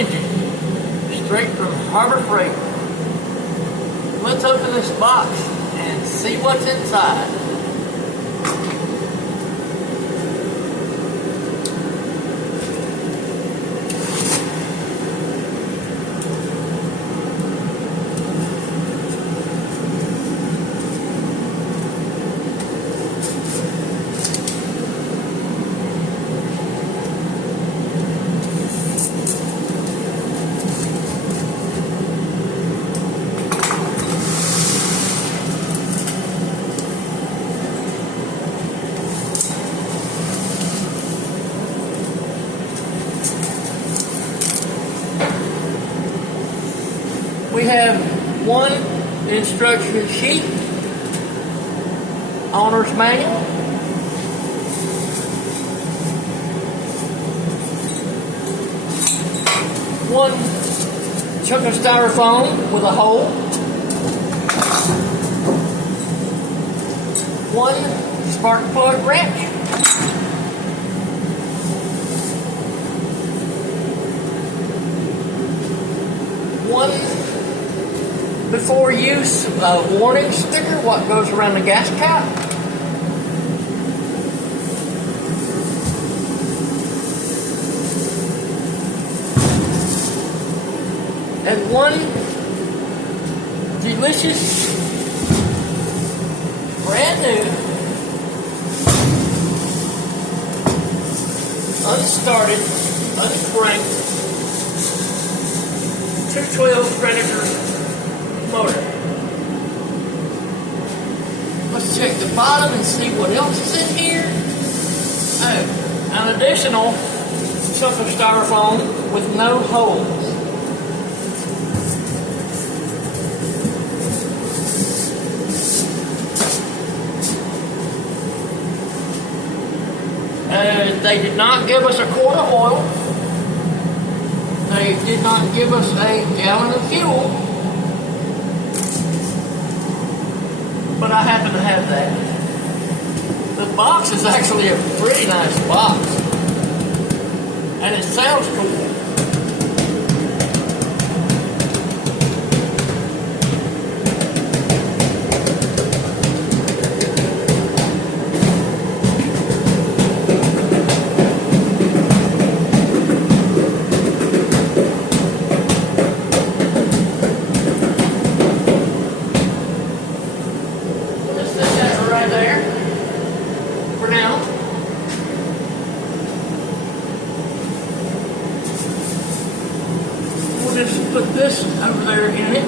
engine, straight from Harbor Freight. Let's open this box and see what's inside. We have one instruction sheet, owner's manual, one chunk of styrofoam with a hole, one spark plug wrench, one before use warning sticker, what goes around the gas cap. And one delicious, brand new, unstarted, uncranked 212 Predator motor. Let's check the bottom and see what else is in here. Oh, an additional chunk of styrofoam with no holes. They did not give us a quart of oil. They did not give us a gallon of fuel. But I happen to have that. The box is actually a pretty nice box. And it sounds cool. There for now. We'll just put this over there in it.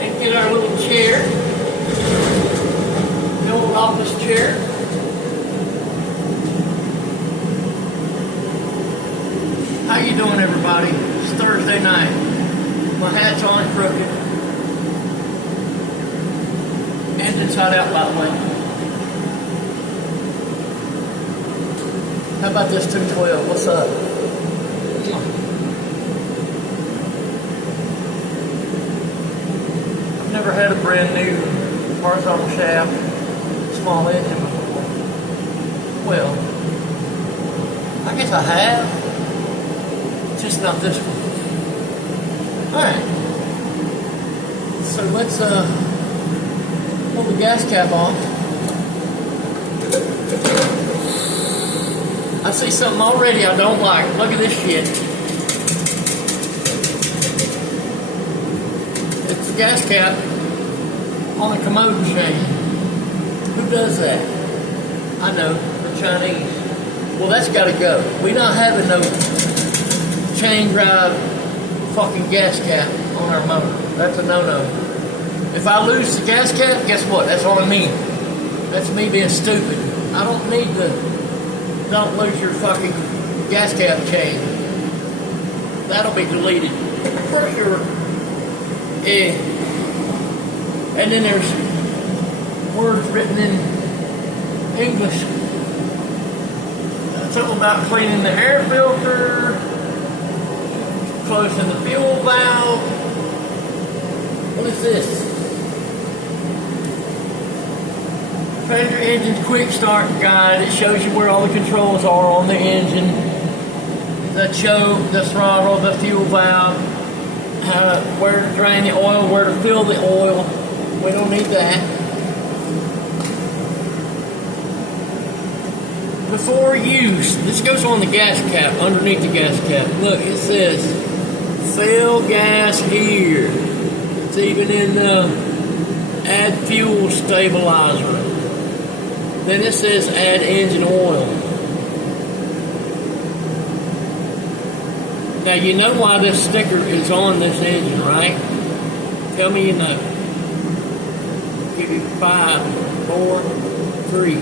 And get our little chair, the old office chair. How you doing, everybody? It's Thursday night. My hat's on crooked. And inside out, by the way. How about this 212? What's up? I've never had a brand new horizontal shaft, small engine before. Well, I guess I have. Just not this one. Alright. So let's pull the gas cap off. I see something already I don't like. Look at this shit. It's the gas cap on a commode chain. Who does that? I know, the Chinese. Well, that's gotta go. We not having no chain drive fucking gas cap on our motor. That's a no-no. If I lose the gas cap, guess what? That's on me. That's me being stupid. I don't need to don't lose your fucking gas cap chain. That'll be deleted for sure. Yeah. And then there's words written in English. Something about cleaning the air filter, closing the fuel valve. What is this? Predator Engine's quick start guide. It shows you where all the controls are on the engine. The choke, the throttle, the fuel valve, where to drain the oil, where to fill the oil. We don't need that. Before use, this goes on the gas cap, underneath the gas cap. Look, it says, fill gas here. It's even in the add fuel stabilizer. Then it says add engine oil. Now you know why this sticker is on this engine, right? Tell me you know. Give you 5, 4, 3, 2,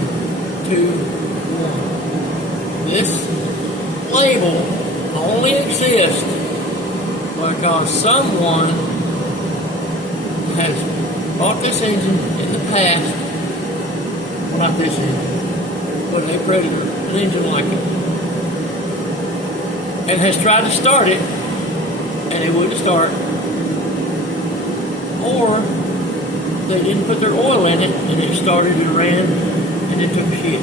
1. This label only exists because someone has bought this engine in the past. Well, not this engine, but a Predator, an engine like it, and has tried to start it, and it wouldn't start, or they didn't put their oil in it, and it started and ran, and it took a shit.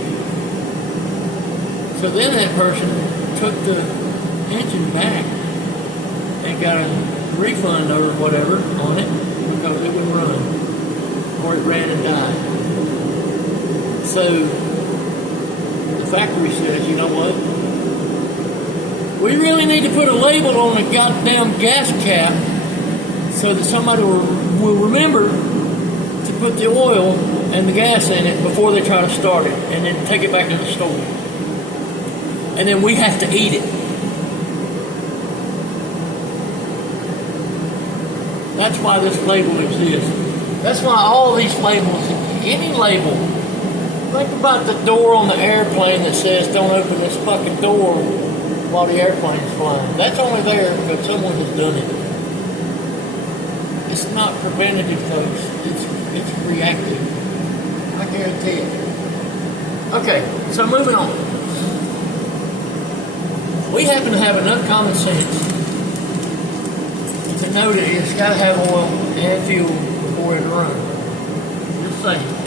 So then that person took the engine back and got a refund or whatever on it because it wouldn't run, or it ran and died. So the factory says, you know what? We really need to put a label on the goddamn gas cap so that somebody will remember to put the oil and the gas in it before they try to start it, and then take it back to the store. And then we have to eat it. That's why this label exists. That's why all these labels, any label, think about the door on the airplane that says don't open this fucking door while the airplane's flying. That's only there because someone has done it. It's not preventative, folks. It's reactive. I guarantee it. Okay, so moving on. We happen to have enough common sense to know that it's got to have oil and fuel before it runs. Just saying.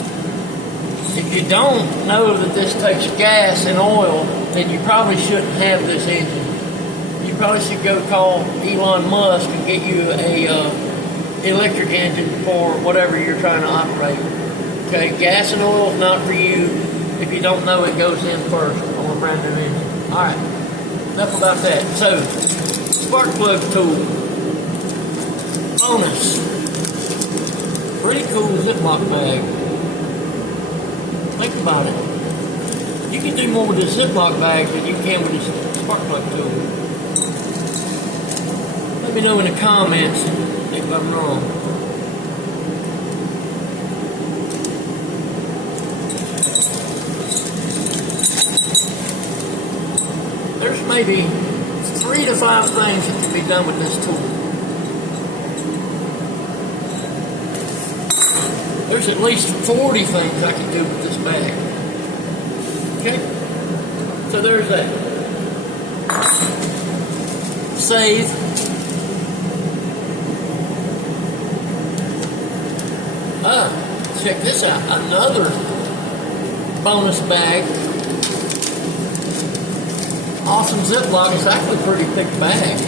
If you don't know that this takes gas and oil, then you probably shouldn't have this engine. You probably should go call Elon Musk and get you a electric engine for whatever you're trying to operate. Okay, gas and oil is not for you if you don't know it goes in first on a brand new engine. All right, enough about that. So, spark plug tool. Bonus. Pretty cool Ziploc bag. Think about it. You can do more with this Ziploc bag than you can with this spark plug tool. Let me know in the comments if I'm wrong. There's maybe 3 to 5 things that can be done with this tool. There's at least 40 things I can do with this bag. Okay? So there's that. Save. Check this out. Another bonus bag. Awesome Ziploc. It's actually a pretty thick bag.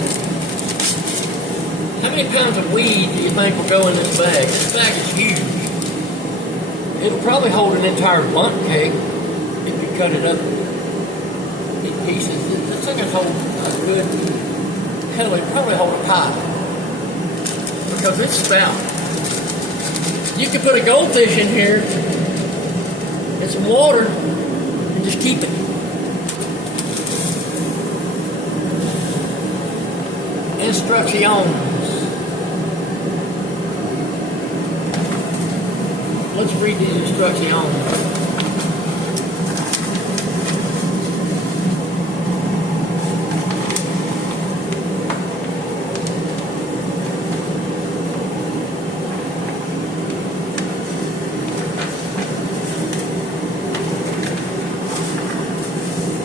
How many pounds of weed do you think will go in this bag? This bag is huge. It'll probably hold an entire bundt cake if you cut it up in pieces. This thing will hold a good, hell, it'll probably hold a pie. Because it's stout. You can put a goldfish in here and some water and just keep it. Instructions. Let's read these instructions.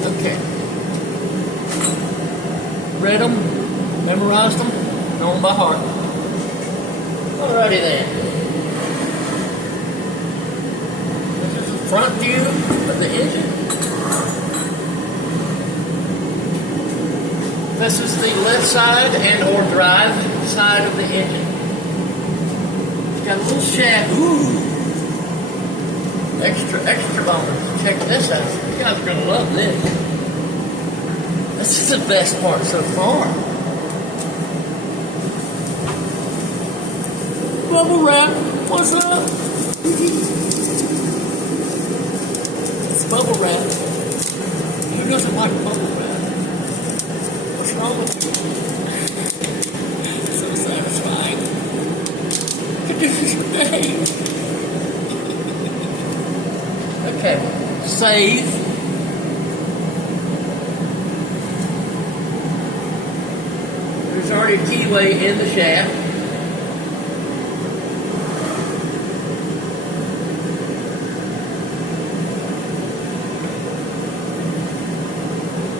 Okay. Read them, memorized them, know them by heart. Alrighty then. Front the left side and or drive side of the engine. It's got a little shaft. Ooh. Extra bonus. Check this out. You guys are going to love this. This is the best part so far. Bubble wrap. What's up? It's bubble wrap. Who doesn't like bubble wrap? What's wrong with you? So satisfying. Look at this day. Okay, save. There's already a keyway in the shaft.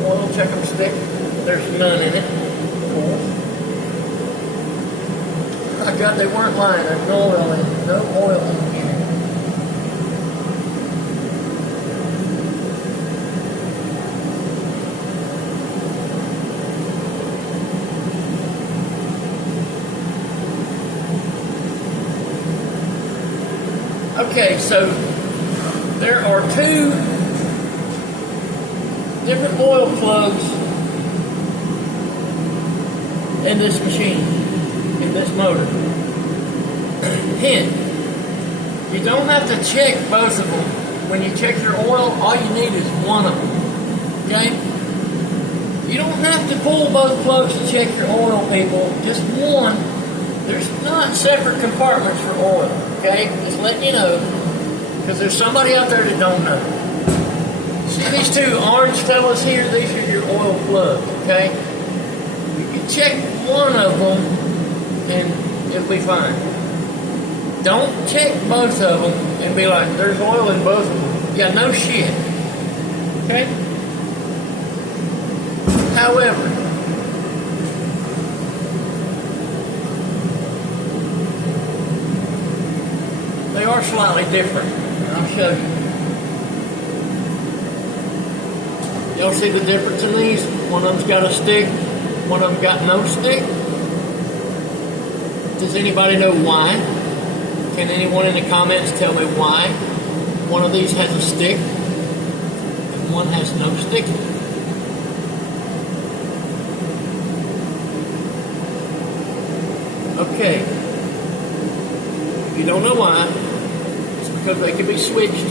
Oil checker stick. There's none in it. Cool. I got they weren't lying. There's no oil in it. No oil in here. Okay, so there are two different oil plugs in this machine, in this motor. Hint, you don't have to check both of them. When you check your oil, all you need is one of them, okay? You don't have to pull both plugs to check your oil, people. Just one. There's not separate compartments for oil, okay? Just letting you know, because there's somebody out there that don't know. See these two orange fellas here? These are your oil plugs, okay? You can check one of them and it'll be fine. Don't check both of them and be like, there's oil in both of them. Yeah, no shit. Okay? However, they are slightly different. I'll show you. Y'all see the difference in these? One of them's got a stick, one of them got no stick. Does anybody know why? Can anyone in the comments tell me why one of these has a stick and one has no stick? Okay. If you don't know why, it's because they can be switched.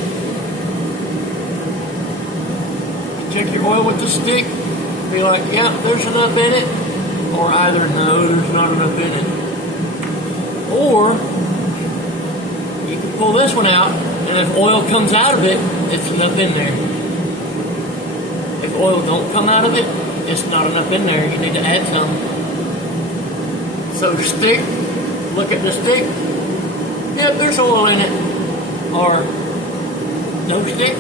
Check your oil with the stick, be like, yeah, there's enough in it, or either no, there's not enough in it. Or you can pull this one out, and if oil comes out of it, it's enough in there. If oil don't come out of it, it's not enough in there. You need to add some. So stick, look at the stick. Yep, there's oil in it. Or no stick.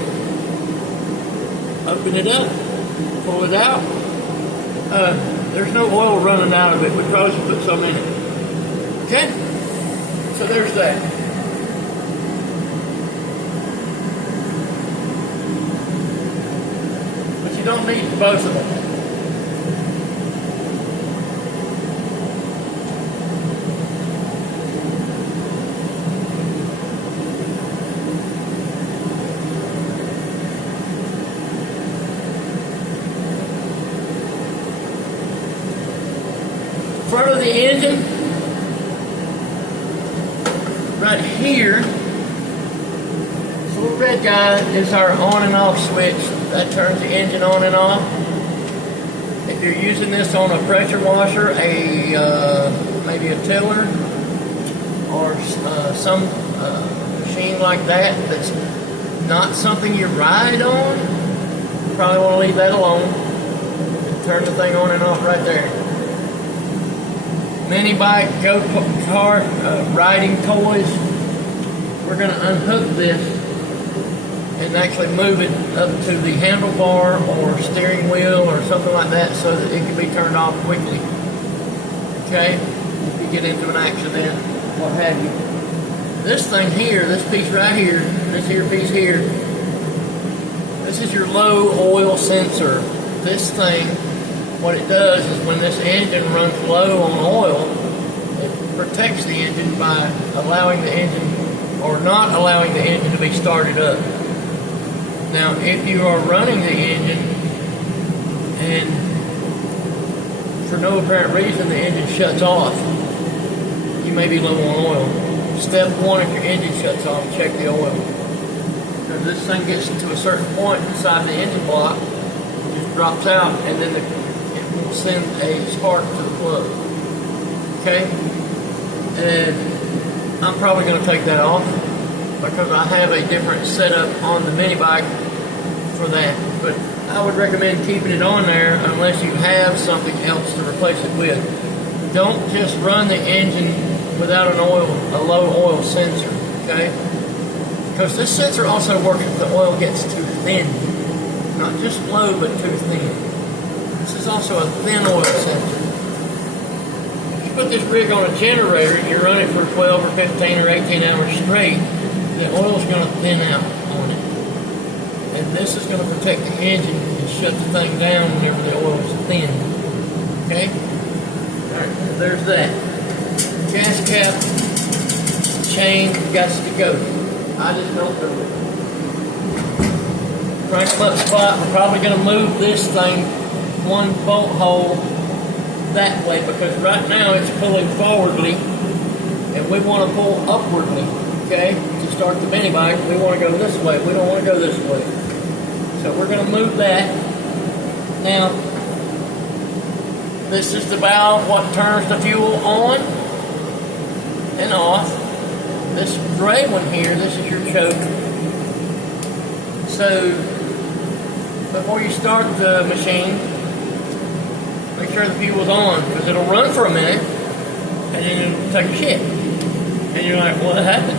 Open it up, pull it out. There's no oil running out of it. We probably should put some in it. Okay? So there's that. But you don't need both of them. Front of the engine, right here, this little red guy is our on and off switch. That turns the engine on and off. If you're using this on a pressure washer, maybe a tiller, or some machine like that that's not something you ride on, you probably want to leave that alone and turn the thing on and off right there. Mini bike, go-kart, riding toys. We're going to unhook this and actually move it up to the handlebar or steering wheel or something like that so that it can be turned off quickly. Okay? If you get into an accident, what have you. This thing here, this piece right here, this here piece here, this is your low oil sensor. This thing what it does is when this engine runs low on oil, it protects the engine by allowing the engine, or not allowing the engine to be started up. Now, if you are running the engine and for no apparent reason the engine shuts off, you may be low on oil. Step one, if your engine shuts off, check the oil. Because this thing gets to a certain point inside the engine block, it just drops out, and then it will send a spark to the plug. Okay? And I'm probably going to take that off because I have a different setup on the mini bike for that. But I would recommend keeping it on there unless you have something else to replace it with. Don't just run the engine without a low oil sensor, okay? Because this sensor also works if the oil gets too thin. Not just low, but too thin. This is also a thin oil sensor. If you put this rig on a generator and you run it for 12 or 15 or 18 hours straight, the oil's going to thin out on it. And this is going to protect the engine and shut the thing down whenever the oil is thin. Okay? Alright, there's that. Gas cap, chain, got to go. I just don't do it. Crank up spot, we're probably going to move this thing one bolt hole that way because right now it's pulling forwardly and we want to pull upwardly, okay? To start the mini bike, we want to go this way. We don't want to go this way. So we're going to move that. Now, this is the valve, what turns the fuel on and off. This gray one here, this is your choke. So, before you start the machine, make sure the fuel's on, because it'll run for a minute, and then it'll take a shit. And you're like, what happened?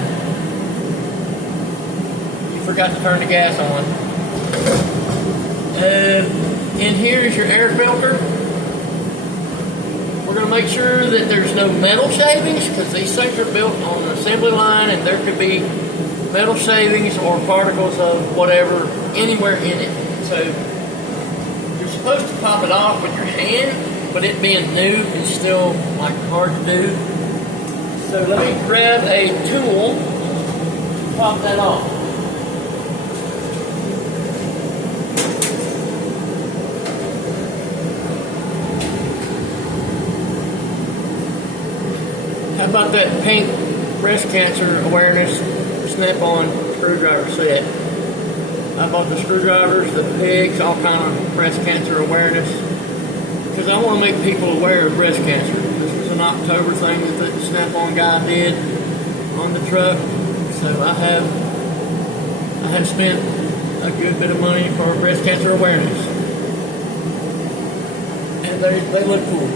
You forgot to turn the gas on. In here is your air filter. We're going to make sure that there's no metal shavings, because these things are built on an assembly line and there could be metal shavings or particles of whatever anywhere in it. So you're supposed to pop it off with your hand, but it being new is still like hard to do. So let me grab a tool to pop that off. How about that pink breast cancer awareness snap-on screwdriver set? I bought the screwdrivers, the pegs, all kind of breast cancer awareness, because I want to make people aware of breast cancer. This was an October thing that the snap-on guy did on the truck, so I have spent a good bit of money for breast cancer awareness, and they look cool.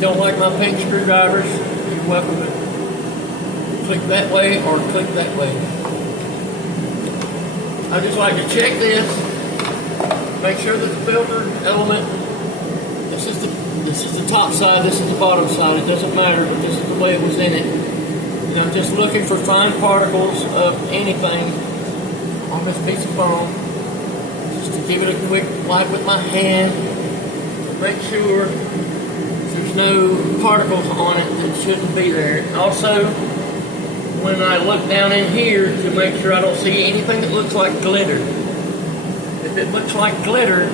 Don't like my pink screwdrivers? You're welcome to click that way or click that way. I just like to check this, make sure that the filter element, this is the top side, this is the bottom side, it doesn't matter, but this is the way it was in it. And I'm just looking for fine particles of anything on this piece of foam, just to give it a quick wipe with my hand, make sure there's no particles on it that shouldn't be there. Also, when I look down in here to make sure I don't see anything that looks like glitter. If it looks like glitter,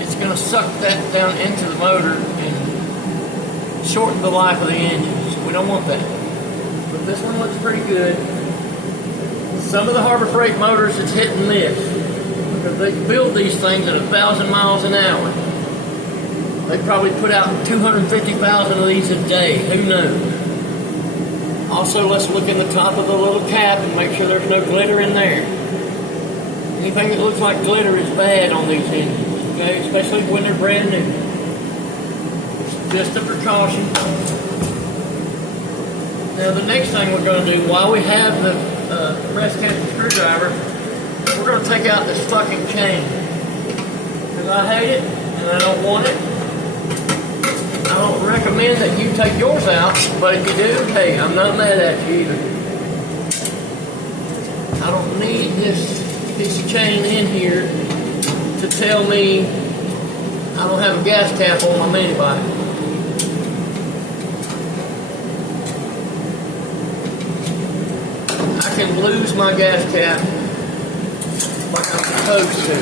it's going to suck that down into the motor and shorten the life of the engine. So we don't want that. But this one looks pretty good. Some of the Harbor Freight motors, it's hit and miss, because they build these things at 1,000 miles an hour. They probably put out 250,000 of these a day. Who knows? Also, let's look in the top of the little cap and make sure there's no glitter in there. Anything that looks like glitter is bad on these engines, okay? Especially when they're brand new. Just a precaution. Now, the next thing we're going to do, while we have the breast cancer screwdriver, we're going to take out this fucking chain. Because I hate it, and I don't want it. I don't recommend that you take yours out, but if you do, hey, I'm not mad at you either. I don't need this piece of chain in here to tell me I don't have a gas cap on my mini bike. I can lose my gas cap like I'm supposed to.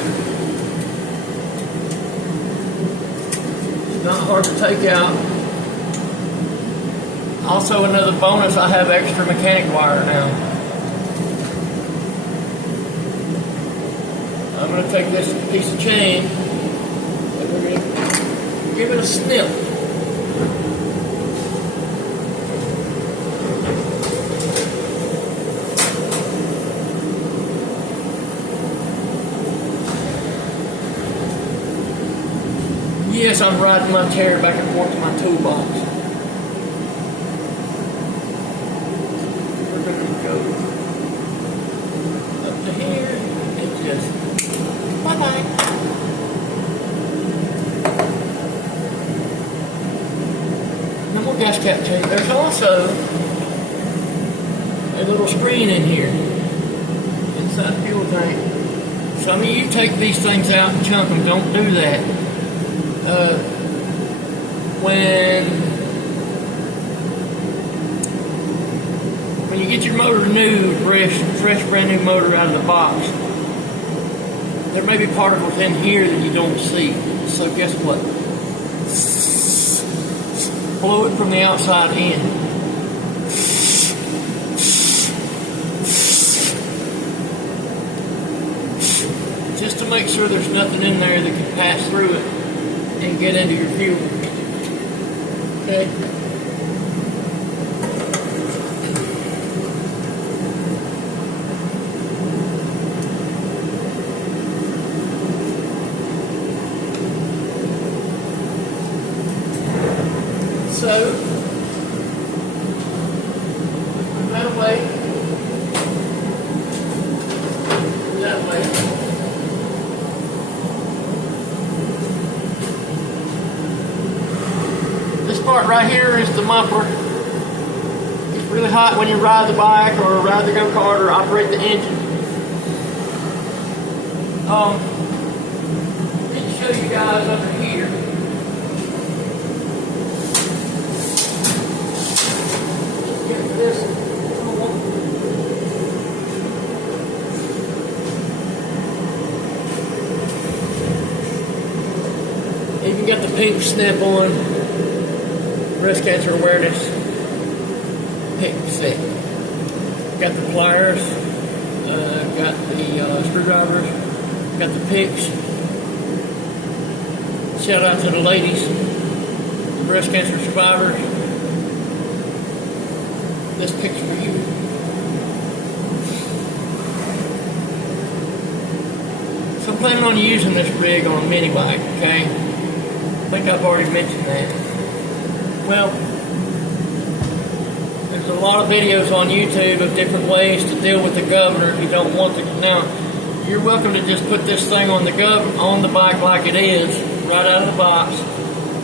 It's not hard to take out. Also, another bonus, I have extra mechanic wire now. I'm going to take this piece of chain and we're going to give it a snip. Yes, I'm riding my chair back and forth to my toolbox. We're going to go up to here and just bye-bye. No more gas cap change. There's also a little screen in here inside the fuel tank. Some of you take these things out and chunk them. Don't do that. When you get your motor new, fresh brand new motor out of the box, there may be particles in here that you don't see. So guess what? Blow it from the outside in. Just to make sure there's nothing in there that can pass through it and get into your fuel. Okay? So, that way, that way. This part right here is the muffler. It's really hot when you ride the bike or ride the go-kart or operate the engine. Let me show you guys over here. Get this tool. Even got the pink snap on. Breast cancer awareness pick set. Got the pliers, got the screwdrivers, got the picks. Shout out to the ladies, the breast cancer survivors. This pick's for you. So I'm planning on using this rig on a mini bike, okay? I think I've already mentioned that. Well, there's a lot of videos on YouTube of different ways to deal with the governor if you don't want to. Now, you're welcome to just put this thing on the bike like it is, right out of the box,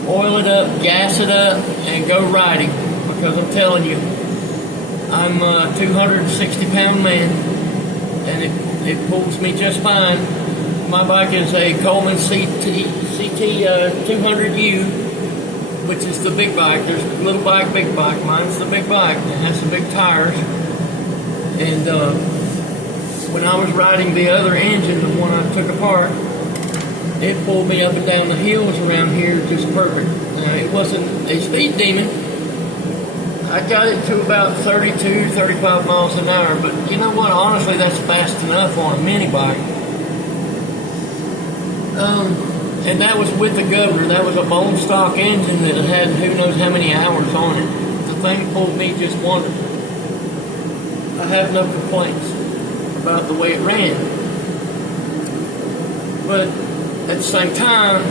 oil it up, gas it up, and go riding. Because I'm telling you, I'm a 260-pound man, and it pulls me just fine. My bike is a Coleman CT 200U. Which is the big bike. There's little bike, big bike. Mine's the big bike. It has the big tires. And when I was riding the other engine, the one I took apart, it pulled me up and down the hills around here just perfect. Now, it wasn't a speed demon. I got it to about 32, 35 miles an hour. But you know what? Honestly, that's fast enough on a mini bike. And that was with the governor. That was a bone stock engine that had who knows how many hours on it. The thing pulled me just wonderful. I have no complaints about the way it ran. But at the same time,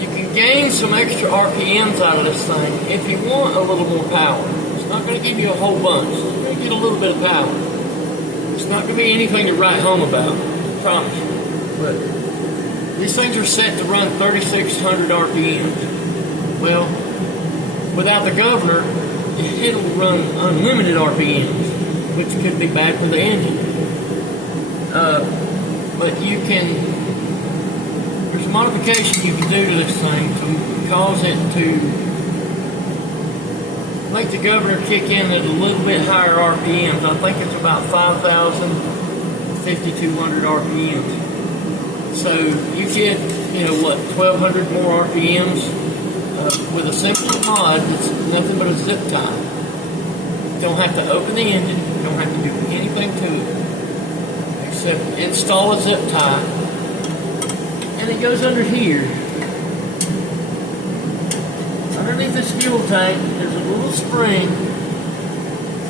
you can gain some extra RPMs out of this thing if you want a little more power. It's not going to give you a whole bunch. It's going to get a little bit of power. It's not going to be anything to write home about, I promise you. But these things are set to run 3,600 RPMs. Well, without the governor, it'll run unlimited RPMs, which could be bad for the engine. But you can There's a modification you can do to this thing to cause it to make the governor kick in at a little bit higher RPMs. I think it's about 5,000, 5,200 RPMs. So you get, 1,200 more RPMs with a simple mod that's nothing but a zip tie. Don't have to open the engine, don't have to do anything to it except install a zip tie. And it goes under here. Underneath this fuel tank, there's a little spring.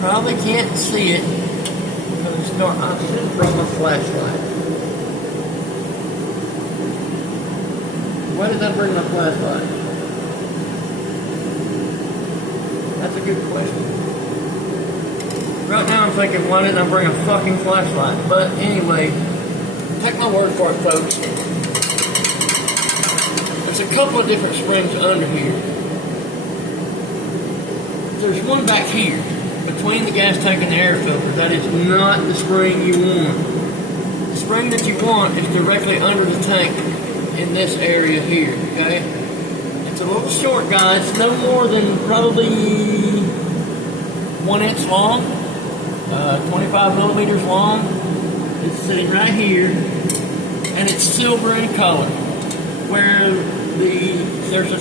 Probably can't see it because it's dark. I should have brought my flashlight. Why did I bring my flashlight? That's a good question. Right now I'm thinking, why didn't I bring a fucking flashlight? But anyway, take my word for it, folks. There's a couple of different springs under here. There's one back here, between the gas tank and the air filter. That is not the spring you want. The spring that you want is directly under the tank in this area here, okay? It's a little short, guy. It's no more than probably 1 inch long, 25 millimeters long. It's sitting right here, and it's silver in color. Where there's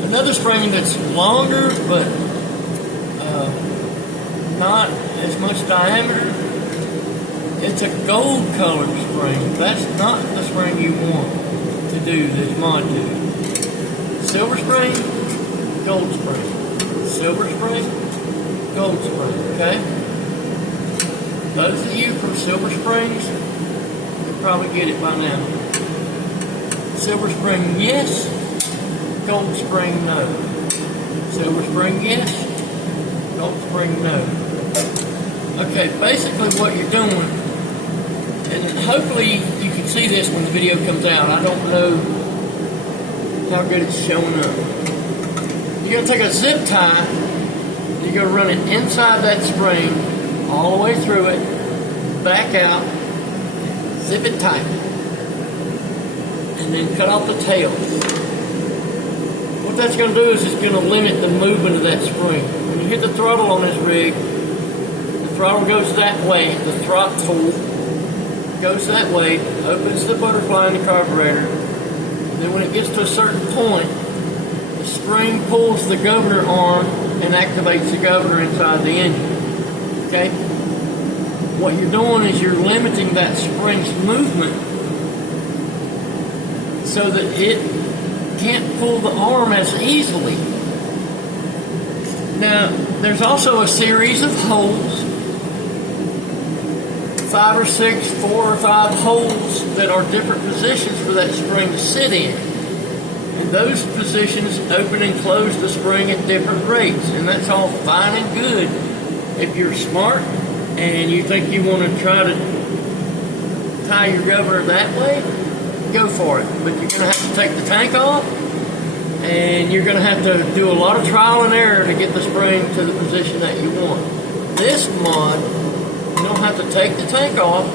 another spring that's longer, but not as much diameter. It's a gold colored spring. That's not the spring you want to do this mod to. Silver spring, gold spring. Silver spring, gold spring, okay? Those of you from Silver Springs, you probably get it by now. Silver spring, yes. Gold spring, no. Silver spring, yes. Gold spring, no. Okay, basically what you're doing, and hopefully you can see this when the video comes out. I don't know how good it's showing up. You're going to take a zip tie, you're going to run it inside that spring, all the way through it, back out, zip it tight, and then cut off the tail. What that's going to do is it's going to limit the movement of that spring. When you hit the throttle on this rig, the throttle goes that way, the throttle goes that way, opens the butterfly in the carburetor. Then when it gets to a certain point, the spring pulls the governor arm and activates the governor inside the engine. Okay? What you're doing is you're limiting that spring's movement so that it can't pull the arm as easily. Now, there's also a series of holes, 5 or 6, 4 or 5 holes that are different positions for that spring to sit in. And those positions open and close the spring at different rates. And that's all fine and good. If you're smart and you think you want to try to tie your governor that way, go for it. But you're going to have to take the tank off, and you're going to have to do a lot of trial and error to get the spring to the position that you want. This mod, you don't have to take the tank off.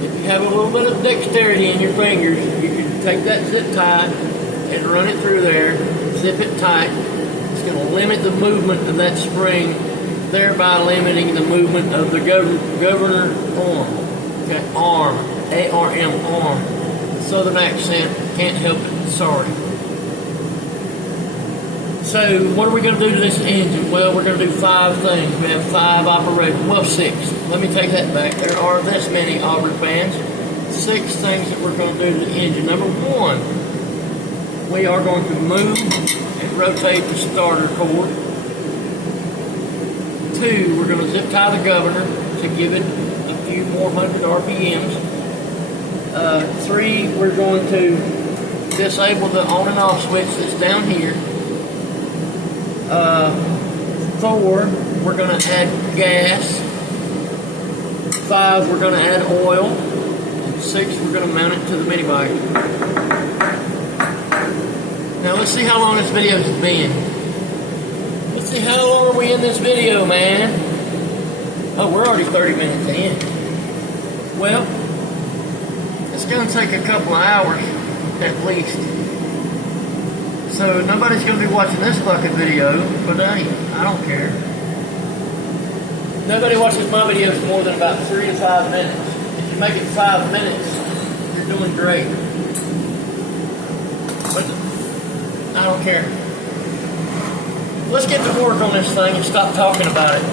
If you have a little bit of dexterity in your fingers, you can take that zip tie and run it through there, zip it tight. It's going to limit the movement of that spring, thereby limiting the movement of the governor arm. Okay, arm, A-R-M, arm. Southern accent, can't help it, sorry. So what are we going to do to this engine? Well, we're going to do 5 things. We have 5 operations, well 6. Let me take that back. There are this many Auburn fans. 6 things that we're going to do to the engine. Number 1, we are going to move and rotate the starter cord. 2, we're going to zip tie the governor to give it a few more hundred RPMs. 3, we're going to disable the on and off switch that's down here. 4, we're going to add gas. 5, we're going to add oil. And 6, we're going to mount it to the mini bike. Now let's see how long this video has been. Let's see how long are we in this video, man. Oh, we're already 30 minutes in. Well, it's going to take a couple of hours at least. So nobody's going to be watching this fucking video, but hey, I don't care. Nobody watches my videos more than about 3 to 5 minutes. If you make it 5 minutes, you're doing great. But I don't care. Let's get to work on this thing and stop talking about it.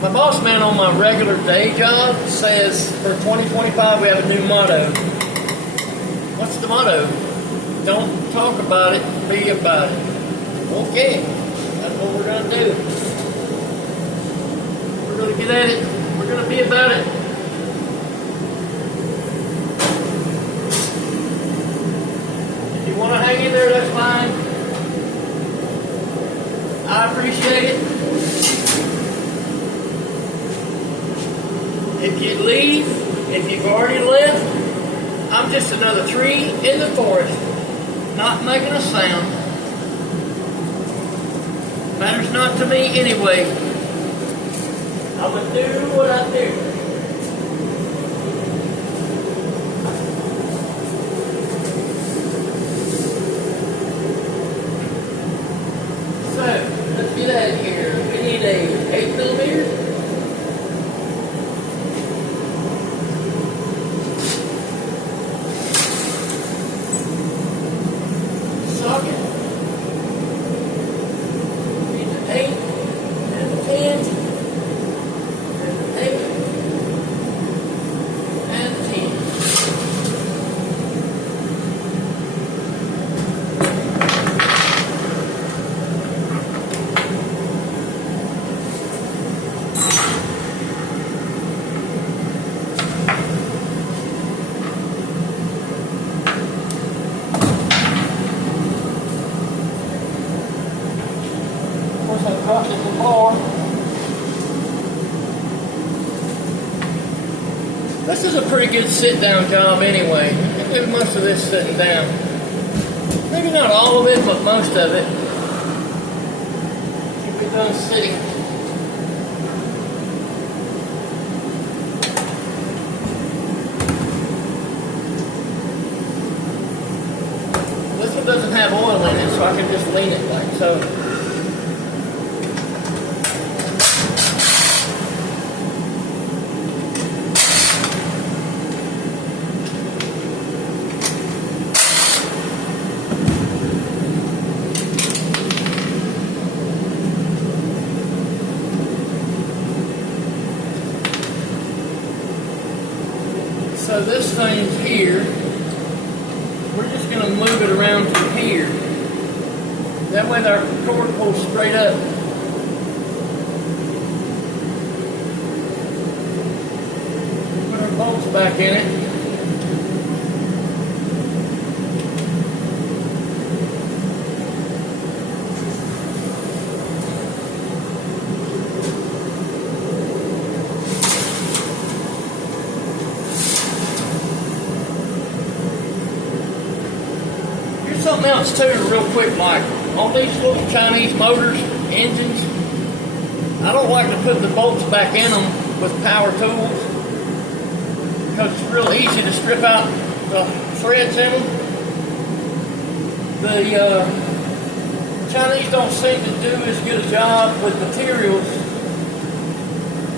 My boss man on my regular day job says for 2025 we have a new motto. What's the motto? Don't talk about it, be about it. Okay, that's what we're going to do. We're going to get at it. We're going to be about it. If you want to hang in there, that's fine. I appreciate it. If you leave, if you've already left, I'm just another tree in the forest, not making a sound. Matters not to me anyway. I'm going to do what I do. So, let's get out of here. We need a 8mm. Socket. Need the 8 and the 10 and the 8 and the 10. Of course, I dropped it before. This is a pretty good sit-down job anyway. I can do most of this sitting down. Maybe not all of it, but most of it. Can be done sitting. This one doesn't have oil in it, so I can just lean it like so. So this thing's here. We're just going to move it around to here. That way our cord pulls straight up. Put our bolts back in it. Something else too, real quick, like on these little Chinese motors, engines, I don't like to put the bolts back in them with power tools because it's real easy to strip out the threads in them. The Chinese don't seem to do as good a job with materials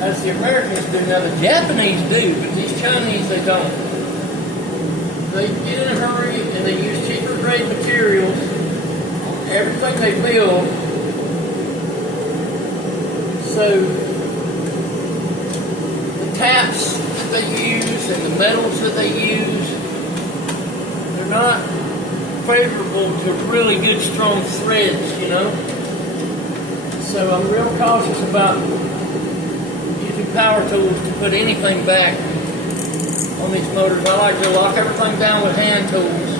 as the Americans do. Now the Japanese do, but these Chinese, they don't. They get in a hurry and they use cheaper grade materials on everything they build. So the taps that they use and the metals that they use, they're not favorable to really good strong threads, you know. So I'm real cautious about using power tools to put anything back on these motors. I like to lock everything down with hand tools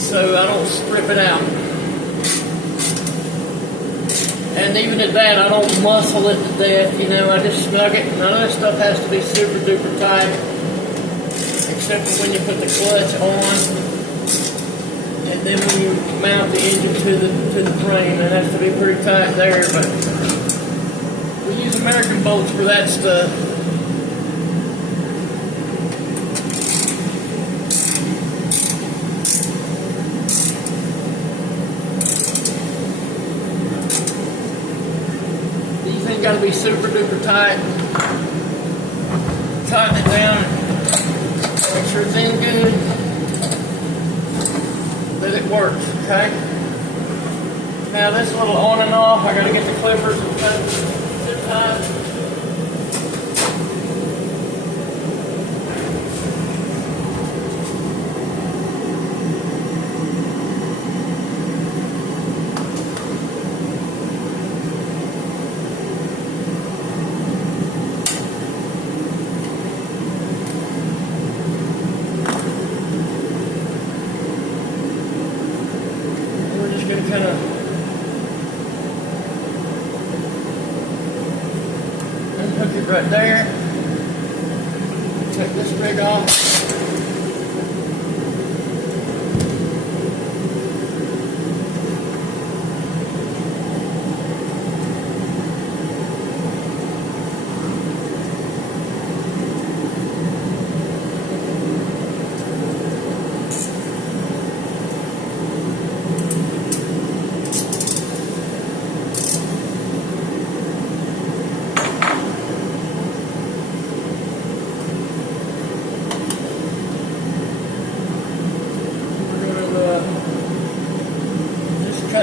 so I don't strip it out. And even at that, I don't muscle it to death, you know, I just snug it. None of that stuff has to be super duper tight, except for when you put the clutch on, and then when you mount the engine to the frame, it has to be pretty tight there, but we use American bolts for that stuff. pin's got to be super duper tight. Tighten it down. Make sure it's in good. That it works, okay? Now this little on and off, I got to get the clippers and cut it tight. Kind of unhook it right there. Take this rig off.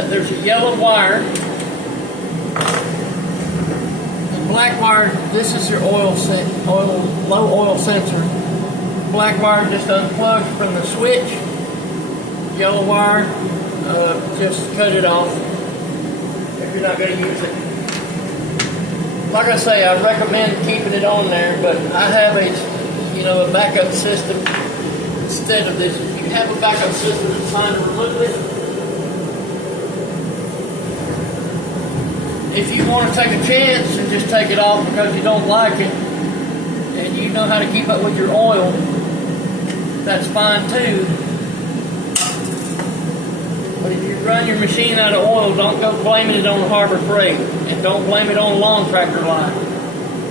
There's a yellow wire, and black wire. This is your low oil sensor. Black wire just unplugged from the switch. Yellow wire, just cut it off if you're not going to use it. Like I say, I recommend keeping it on there, but I have a backup system instead of this. If you have a backup system, it's fine to remove it. If you want to take a chance and just take it off because you don't like it and you know how to keep up with your oil, that's fine too. But if you run your machine out of oil, don't go blaming it on Harbor Freight and don't blame it on Long Tractor Life.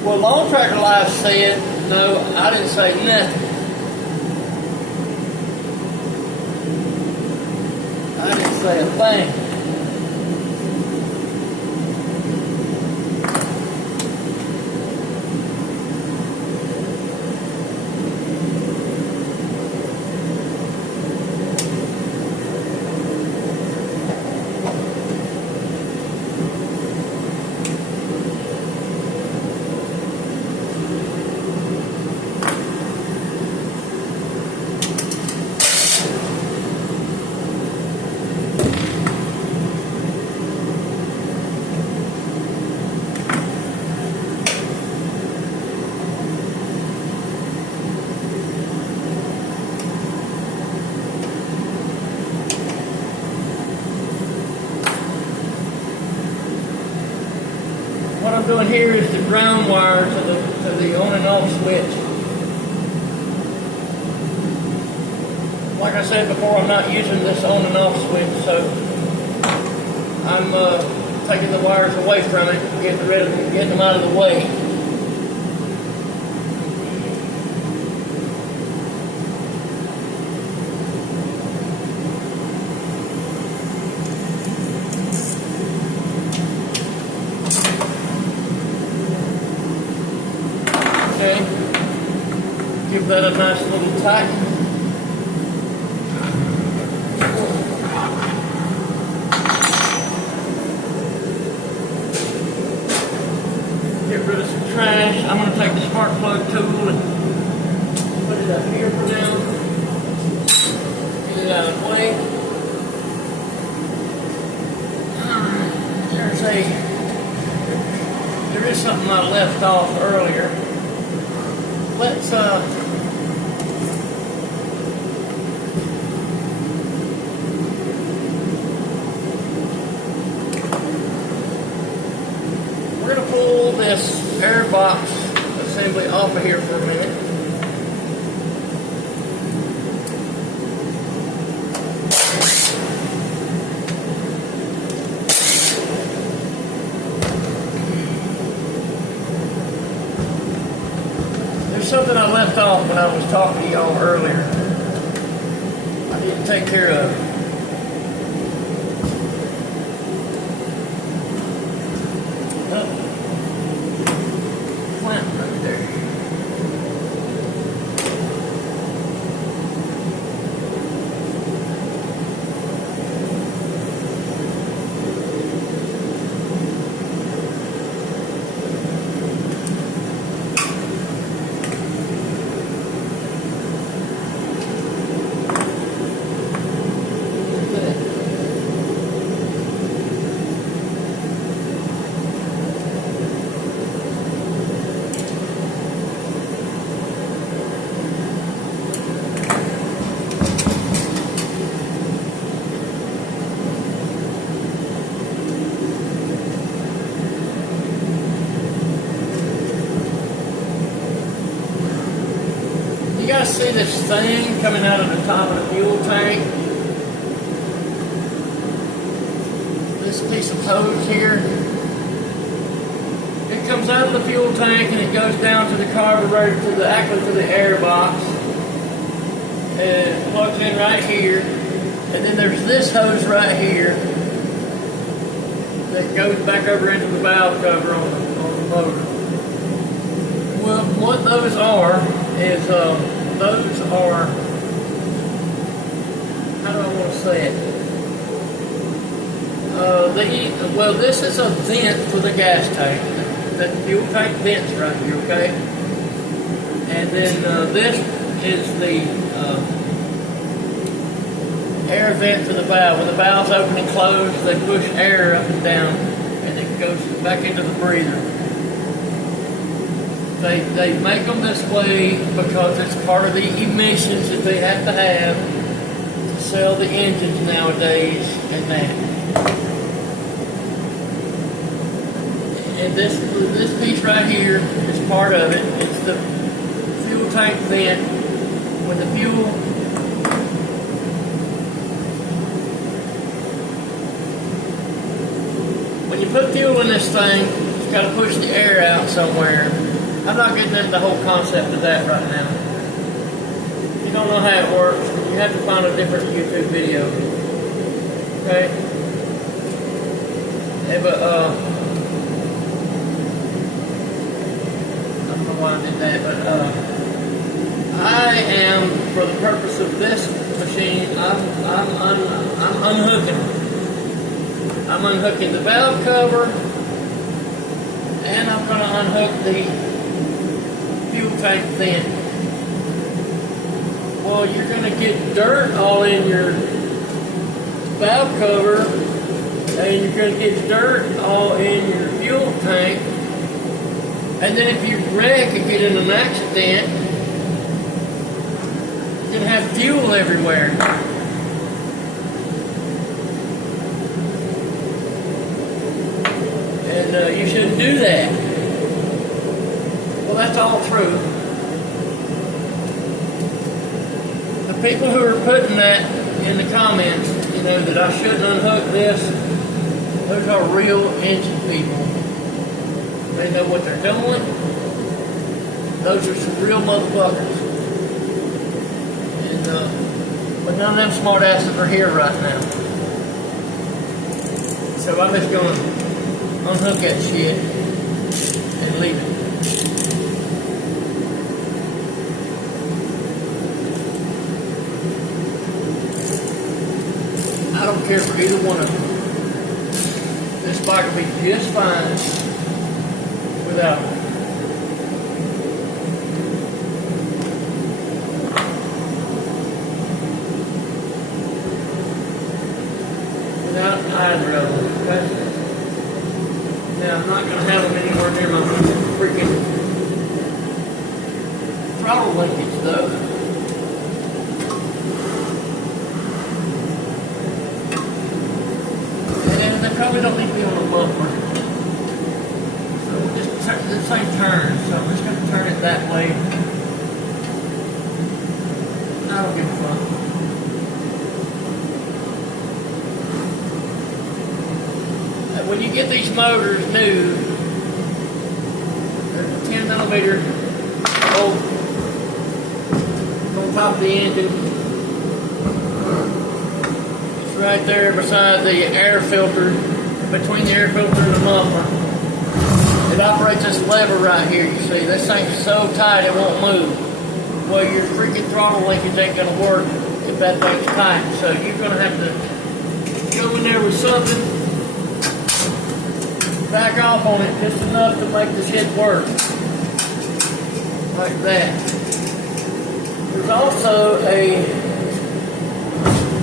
Well, Long Tractor Life said, no, I didn't say nothing. I didn't say a thing. What I'm doing here is the ground wire to the on and off switch. Like I said before, I'm not using this on and off switch, so I'm taking the wires away from it, getting them out of the way. Okay, give that a nice little tighten. Get rid of some trash. I'm going to take the spark plug tool and put it up here for now. Get it out of the way. There is something I left off earlier. Let's we're going to pull this air box assembly off of here for a minute. Something I left off when I was talking to y'all earlier. I didn't take care of. guys see this thing coming out of the top of the fuel tank? This piece of hose here. It comes out of the fuel tank and it goes down to the carburetor, actually to the air box. And it plugs in right here. And then there's this hose right here that goes back over into the valve cover on the motor. Well, what those are is, those are, how do I want to say it? Well, this is a vent for the gas tank. That fuel tank vents right here, okay? And then this is the air vent for the valve. When the valve's open and closed, they push air up and down, and it goes back into the breather. They make them this way because it's part of the emissions that they have to sell the engines nowadays and that. And this piece right here is part of it. It's the fuel tank vent. When the fuel When you put fuel in this thing, it's got to push the air out somewhere. I'm not getting into the whole concept of that right now. If you don't know how it works, you have to find a different YouTube video. Okay? Yeah, but, I don't know why I did that, but, I am, for the purpose of this machine, I'm unhooking. I'm unhooking the valve cover, and I'm going to unhook the fuel tank vent. Well, you're going to get dirt all in your valve cover, and you're going to get dirt all in your fuel tank, and then if you wreck and get in an accident, you're going to have fuel everywhere. And you shouldn't do that. Well, that's all true. The people who are putting that in the comments, you know, that I shouldn't unhook this, those are real engine people. They know what they're doing. Those are some real motherfuckers. And, but none of them smart asses are here right now. So I'm just going to unhook that shit and leave it. I don't care for either one of them. This bike will be just fine without it. Without either of them, okay? Now, I'm not going to have them anywhere near my freaking throttle linkage, though. And they probably don't need to be on a bumper. So we'll just turn this thing turns, so I'm just going to turn it that way. I don't give a fuck. When you get these motors new, there's a 10 millimeter hole on top of the engine. It's right there beside the air filter, between the air filter and the muffler. It operates this lever right here, you see. This thing's so tight it won't move. Well, your freaking throttle linkage ain't going to work if that thing's tight. So you're going to have to go in there with something, back off on it just enough to make the shit work. Like that. There's also a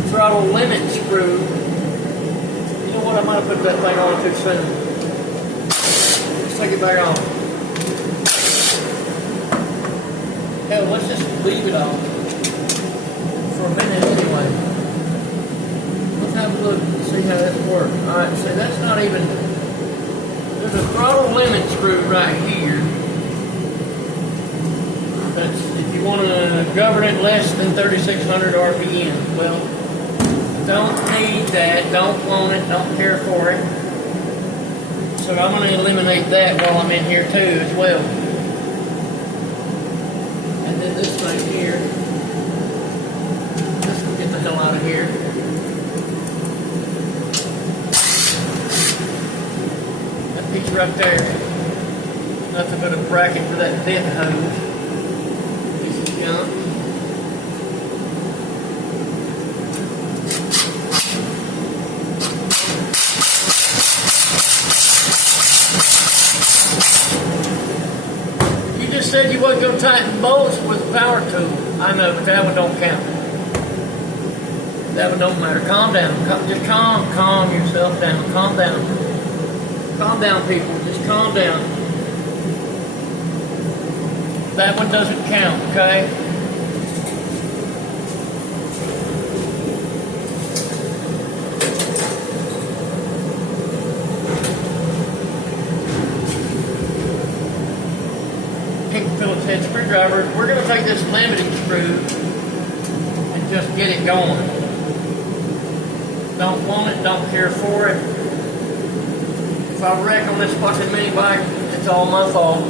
throttle limit screw. You know what, I might have put that thing on too soon. Let's take it back on. Hell, let's just leave it on. For a minute anyway. Let's have a look and see how that works. Alright, so that's not even... There's a throttle limit screw right here. That's if you want to govern it less than 3,600 RPM. Well, don't need that, don't want it, don't care for it. So I'm going to eliminate that while I'm in here too as well. And then this thing here, this will get the hell out of here. That piece right there, nothing but a bracket for that vent hose. Piece of junk. Said you wasn't going to tighten bolts with a power tool. I know, but that one don't count. That one don't matter. Calm down. Just calm yourself down. Calm down. Calm down, people. Just calm down. That one doesn't count, okay? Phillips head screwdriver. We're going to take this limiting screw and just get it going. Don't want it, don't care for it. If I wreck on this fucking mini bike, it's all my fault.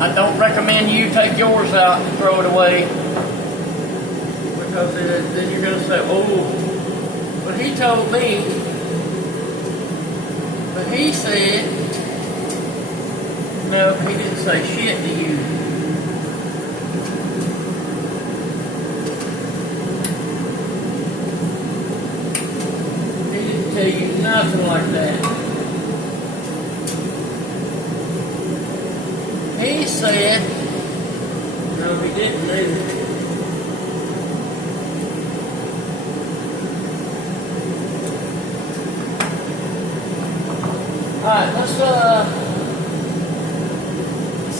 I don't recommend you take yours out and throw it away, because then you're going to say, oh, but he told me, but he said, no, he didn't say shit to you. He didn't tell you nothing like that. He said, no, he didn't either. Alright, let's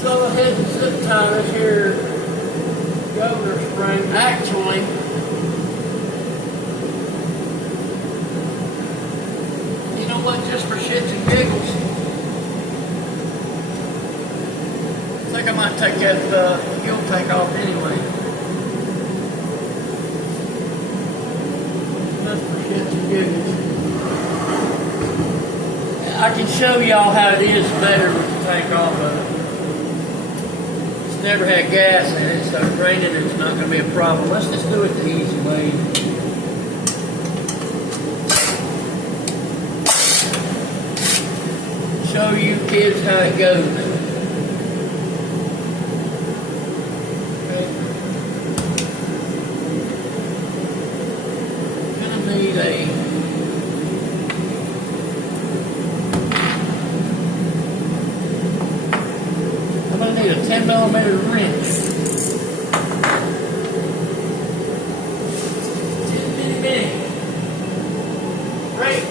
go ahead and zip tie this here governor spring. Actually, you know what, just for shits and giggles, I think I might take that fuel tank off anyway. Just for shits and giggles. I can show y'all how it is better with the tank off of it. Never had gas in it, so draining it's not going to be a problem. Let's just do it the easy way. Show you kids how it goes. Okay. Gonna need a 10mm wrench. Bitty wrench.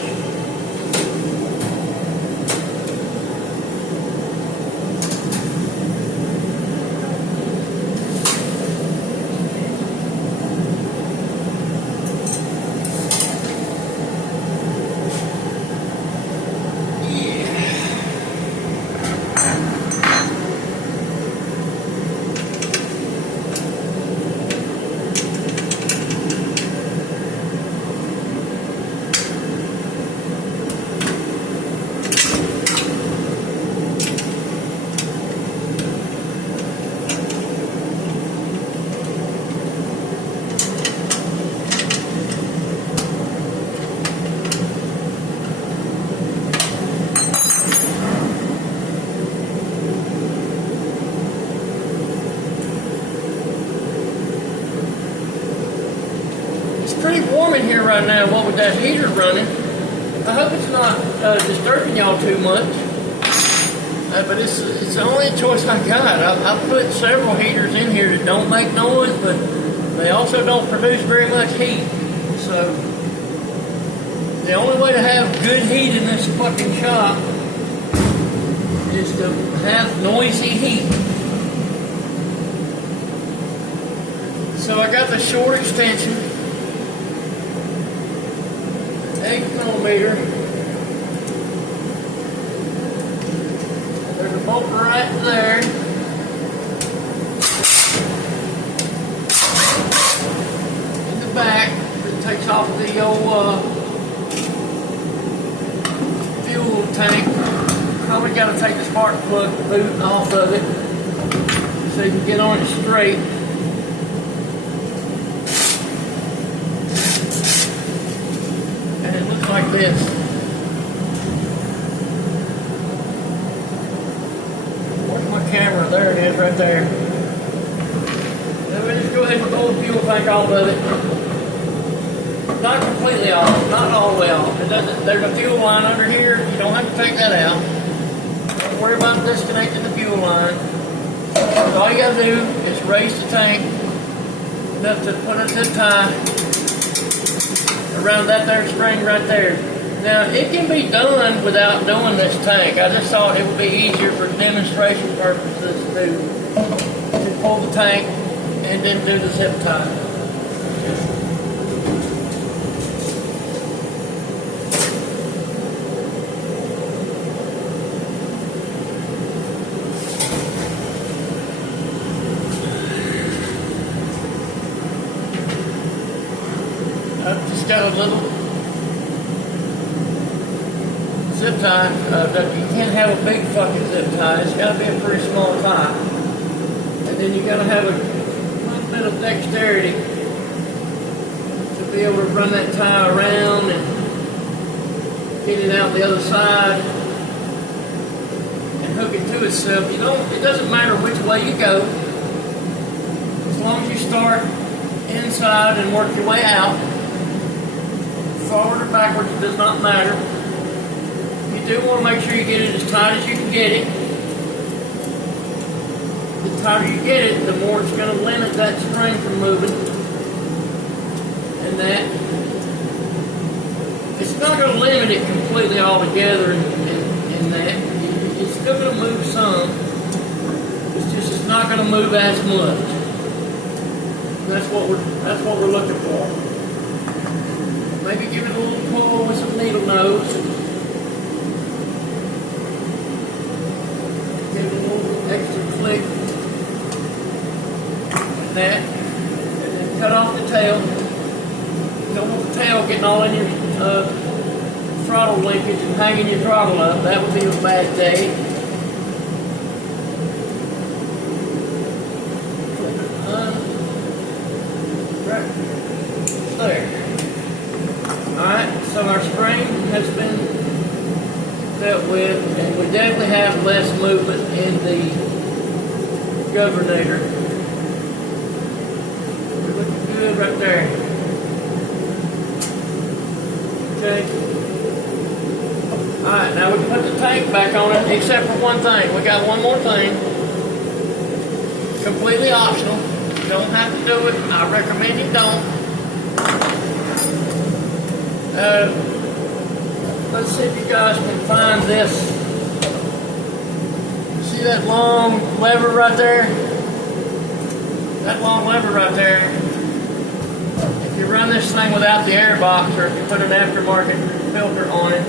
Pretty warm in here right now, what with that heater running. I hope it's not disturbing y'all too much, but it's the only choice I got. I put several heaters in here that don't make noise, but they also don't produce very much heat. So the only way to have good heat in this fucking shop is to have noisy heat. So I got the short extension. 8mm. There's a bolt right there. Now we got to take the spark plug boot off of it so you can get on it straight. And it looks like this. Where's my camera? There it is, right there. Then we just go ahead and pull the fuel tank off of it. Not completely off, not all the way off. It doesn't. There's a fuel line under here. You don't have to take that out. Don't worry about disconnecting the fuel line. So all you gotta do is raise the tank enough to put a zip tie around that there spring right there. Now it can be done without doing this tank. I just thought it would be easier for demonstration purposes to pull the tank and then do the zip tie. I've just got a little zip tie. You can't have a big fucking zip tie. It's got to be a pretty small tie. And then you got to have a little bit of dexterity to be able to run that tie around and get it out the other side and hook it to itself. You don't. It doesn't matter which way you go, as long as you start inside and work your way out. Forward or backwards, it does not matter. You do want to make sure you get it as tight as you can get it. The tighter you get it, the more it's going to limit that spring from moving. And that, it's not going to limit it completely altogether in that. It's still going to move some. It's just it's not going to move as much. That's what we're looking for. Maybe give it a little pull with some needle nose. Give it a little extra click. Like that. And then cut off the tail. You don't want the tail getting all in your throttle linkage and hanging your throttle up. That would be a bad day. Right there. Alright, so our spring has been dealt with, and we definitely have less movement in the governator. We're looking good right there. Okay. Alright, now we can put the tank back on it, except for one thing. We got one more thing. Completely optional. You don't have to do it. I recommend you don't. Let's see if you guys can find this. See that long lever right there? That long lever right there. If you run this thing without the air box, or if you put an aftermarket filter on it,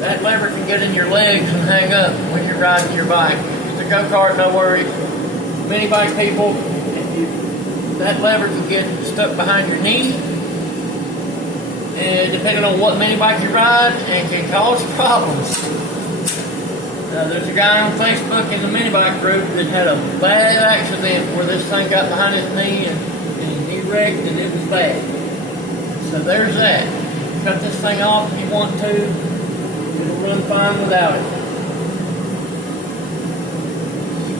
that lever can get in your legs and hang up when you're riding your bike. If it's a go-kart, no worries. Mini bike people, that lever can get stuck behind your knee. And depending on what mini bike you ride, and can cause problems. There's a guy on Facebook in the mini bike group that had a bad accident where this thing got behind his knee and he wrecked and it was bad. So there's that. Cut this thing off if you want to. It'll run fine without it.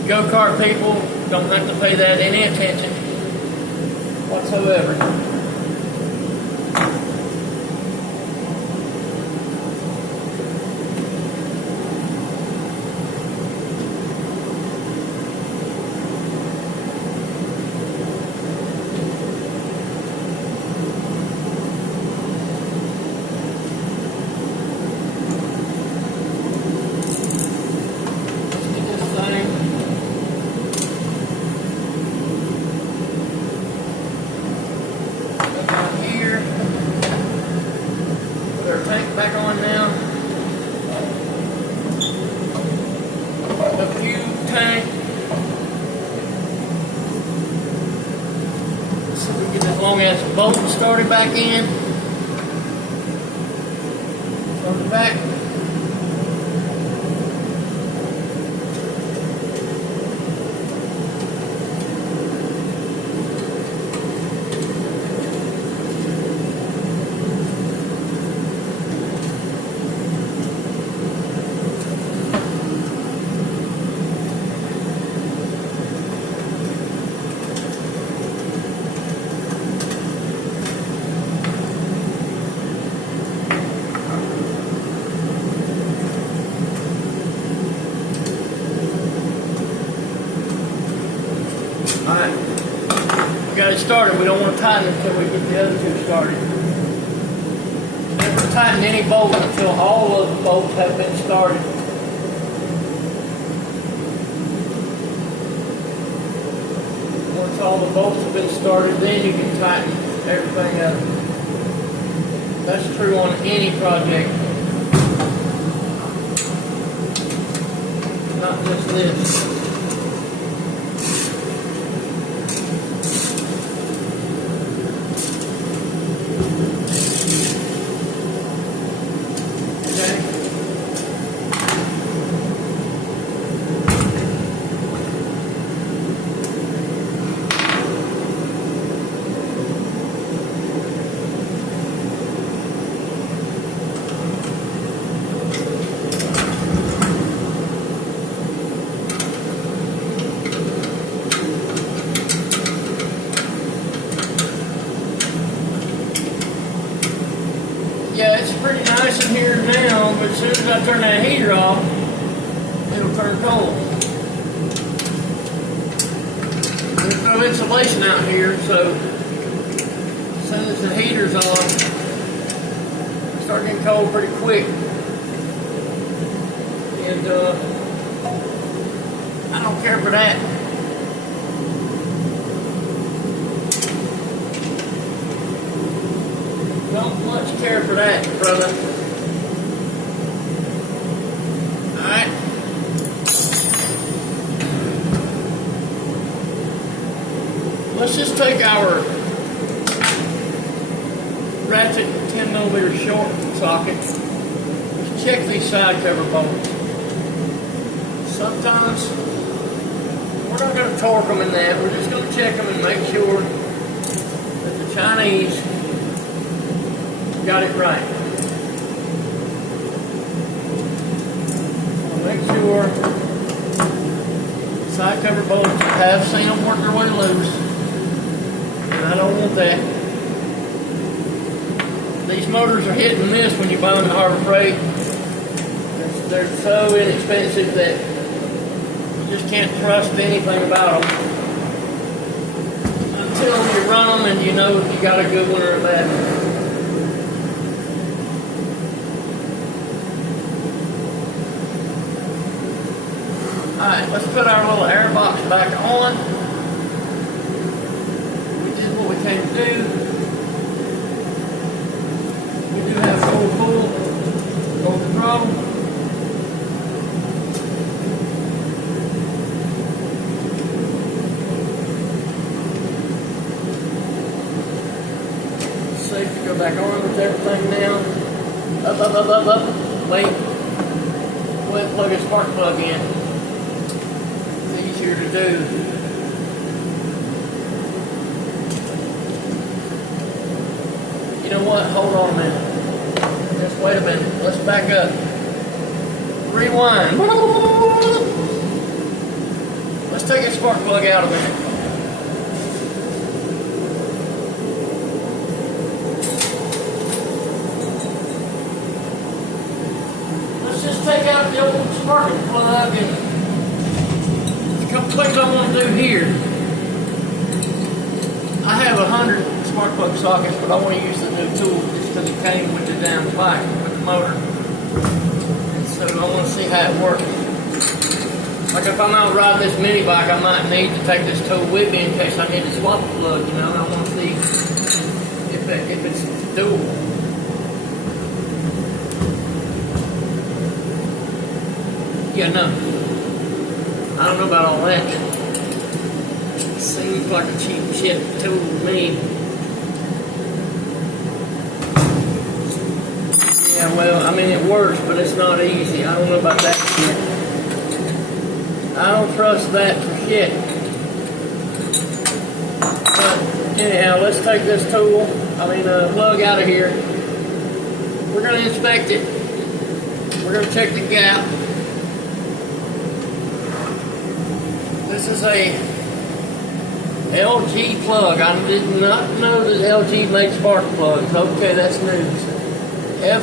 Go-kart people don't have to pay that any attention whatsoever. Back on now. The fuel tank. So we get as long as the bolt started back in. Start it back. We got it started. We don't want to tighten it until we get the other two started. Never tighten any bolt until all of the bolts have been started. Once all the bolts have been started, then you can tighten everything up. That's true on any project. Not just this. Yeah, it's pretty nice in here now, but as soon as I turn that heater off, it'll turn cold. There's no insulation out here, so as soon as the heater's on, it starts getting cold pretty quick. And I don't care for that. Don't much care for that, brother. Alright. Let's just take our ratchet 10mm short socket. Let's check these side cover bolts. Sometimes we're not going to torque them in that. We're just going to check them and make sure that the Chinese got it right. I'll make sure side cover bolts, have seen them work their way loose, and I don't want that. These motors are hit and miss when you buy them at Harbor Freight. They're so inexpensive that you just can't trust anything about them until you run them and you know if you got a good one or a bad one. Alright, let's put our little air box back on. We did what we came to do. We do have full pull over the throttle. Safe to go back on with everything now. Up, up, up, up, up. Wait. Go ahead and plug a spark plug in. Easier to do. You know what? Hold on a minute. Just wait a minute. Let's back up. Rewind. Let's take a spark plug out a minute. Let's just take out the old spark plug and a couple things I want to do here. I have 100 spark plug sockets, but I want to use the new tool just because it came with the damn bike, with the motor. And so I want to see how it works. Like if I'm out riding this mini bike, I might need to take this tool with me in case I need to swap the plug, you know, and I want to see if it's doable. Yeah, no. I don't know about all that. Seems like a cheap shit tool to me. Yeah, well, I mean it works, but it's not easy. I don't know about that shit. I don't trust that for shit. But anyhow, let's take this tool, plug out of here. We're going to inspect it. We're going to check the gap. This is a LG plug. I did not know that LG makes spark plugs. Okay, that's news. F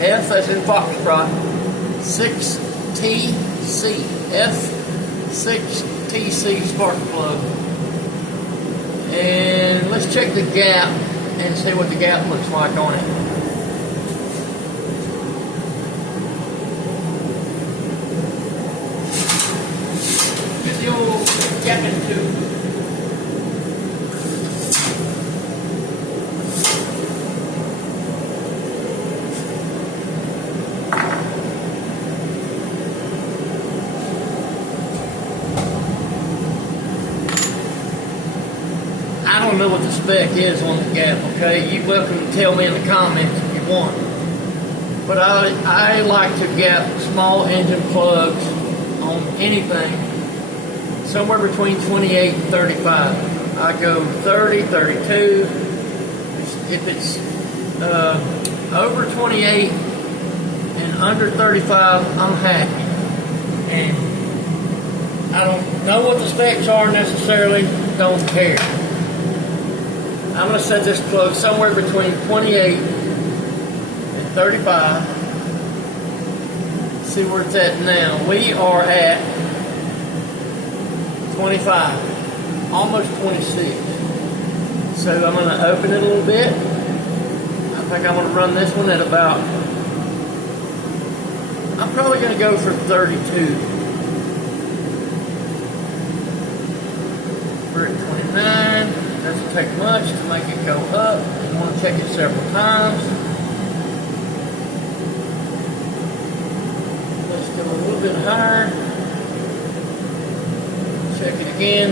as in Foxtrot, 6TC. F6TC spark plug. And let's check the gap and see what the gap looks like on it. It's the old gapping tube. I don't know what the spec is on the gap, okay? You're welcome to tell me in the comments if you want. But I like to gap small engine plugs on anything somewhere between 28 and 35. I go 30, 32. If it's over 28 and under 35, I'm happy. And I don't know what the specs are necessarily, don't care. I'm going to set this plug somewhere between 28 and 35. See where it's at now. We are at 25, almost 26. So I'm going to open it a little bit. I think I'm going to run this one at about, I'm probably going to go for 32. We're at 29. Doesn't take much to make it go up. You want to check it several times. Let's go a little bit higher. Check it again.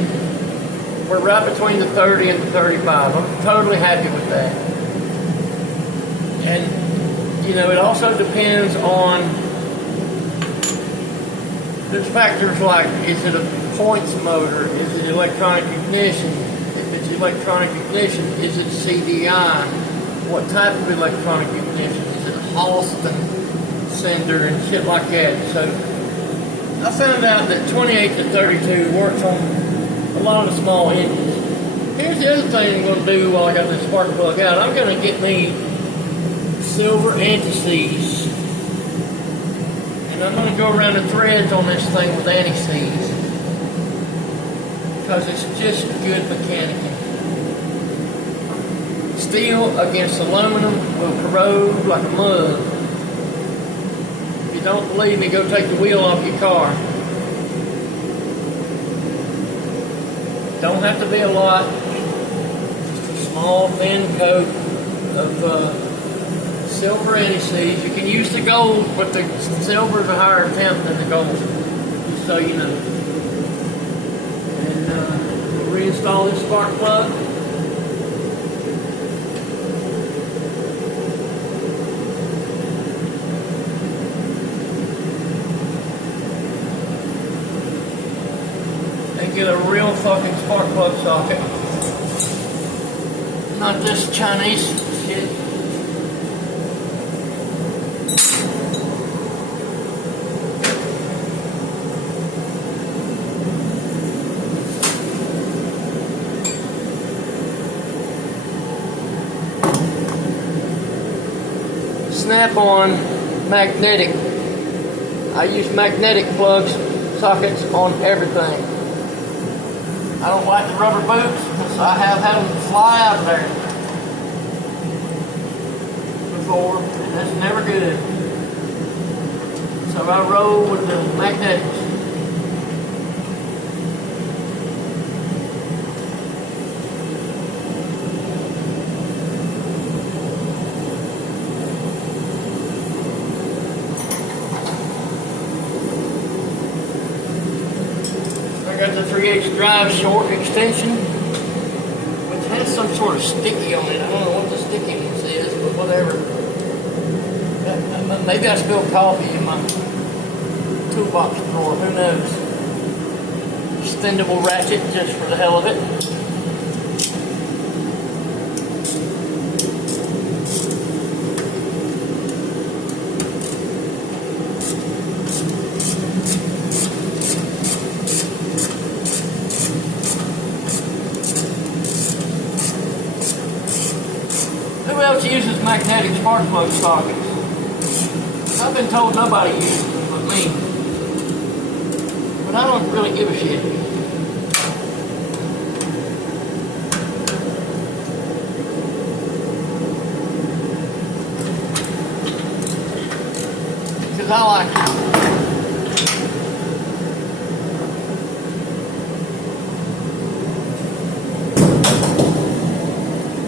We're right between the 30 and the 35. I'm totally happy with that. And, you know, it also depends on, there's factors like, is it a points motor? Is it electronic ignition? Electronic ignition, is it CDI? What type of electronic ignition? Is it Halston sender and shit like that? So I found out that 28 to 32 works on a lot of the small engines. Here's the other thing I'm going to do while I got this spark plug out. I'm going to get me silver anti-seize. And I'm going to go around the threads on this thing with anti-seize. Because it's just good mechanically. Steel against aluminum will corrode like a mug. If you don't believe me, go take the wheel off your car. Don't have to be a lot. Just a small thin coat of silver anti-seize. You can use the gold, but the silver is a higher temp than the gold. Just so you know. And we'll reinstall this spark plug. Get a real fucking spark plug socket. Not this Chinese shit. Snap-on magnetic. I use magnetic plugs, sockets on everything. I don't like the rubber boots because I have had them fly out of there before, and that's never good. So I roll with the magnetics. Got the 3/8 drive short extension, which has some sort of sticky on it. I don't know what the stickiness is, but whatever. Maybe I spilled coffee in my toolbox drawer, who knows. Extendable ratchet just for the hell of it. Who else uses magnetic spark plug sockets? I've been told nobody uses them but me. But I don't really give a shit. because I like it.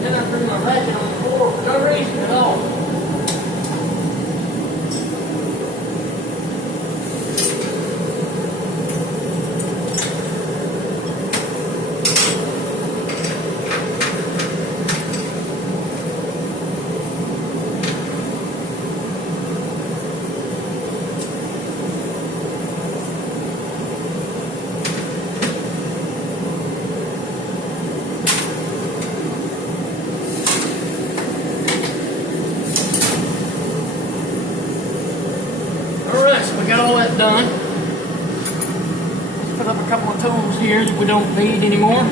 Then I threw my ratchet on the floor for no reason at all. We got all that done. Let's put up a couple of tools here that we don't need anymore.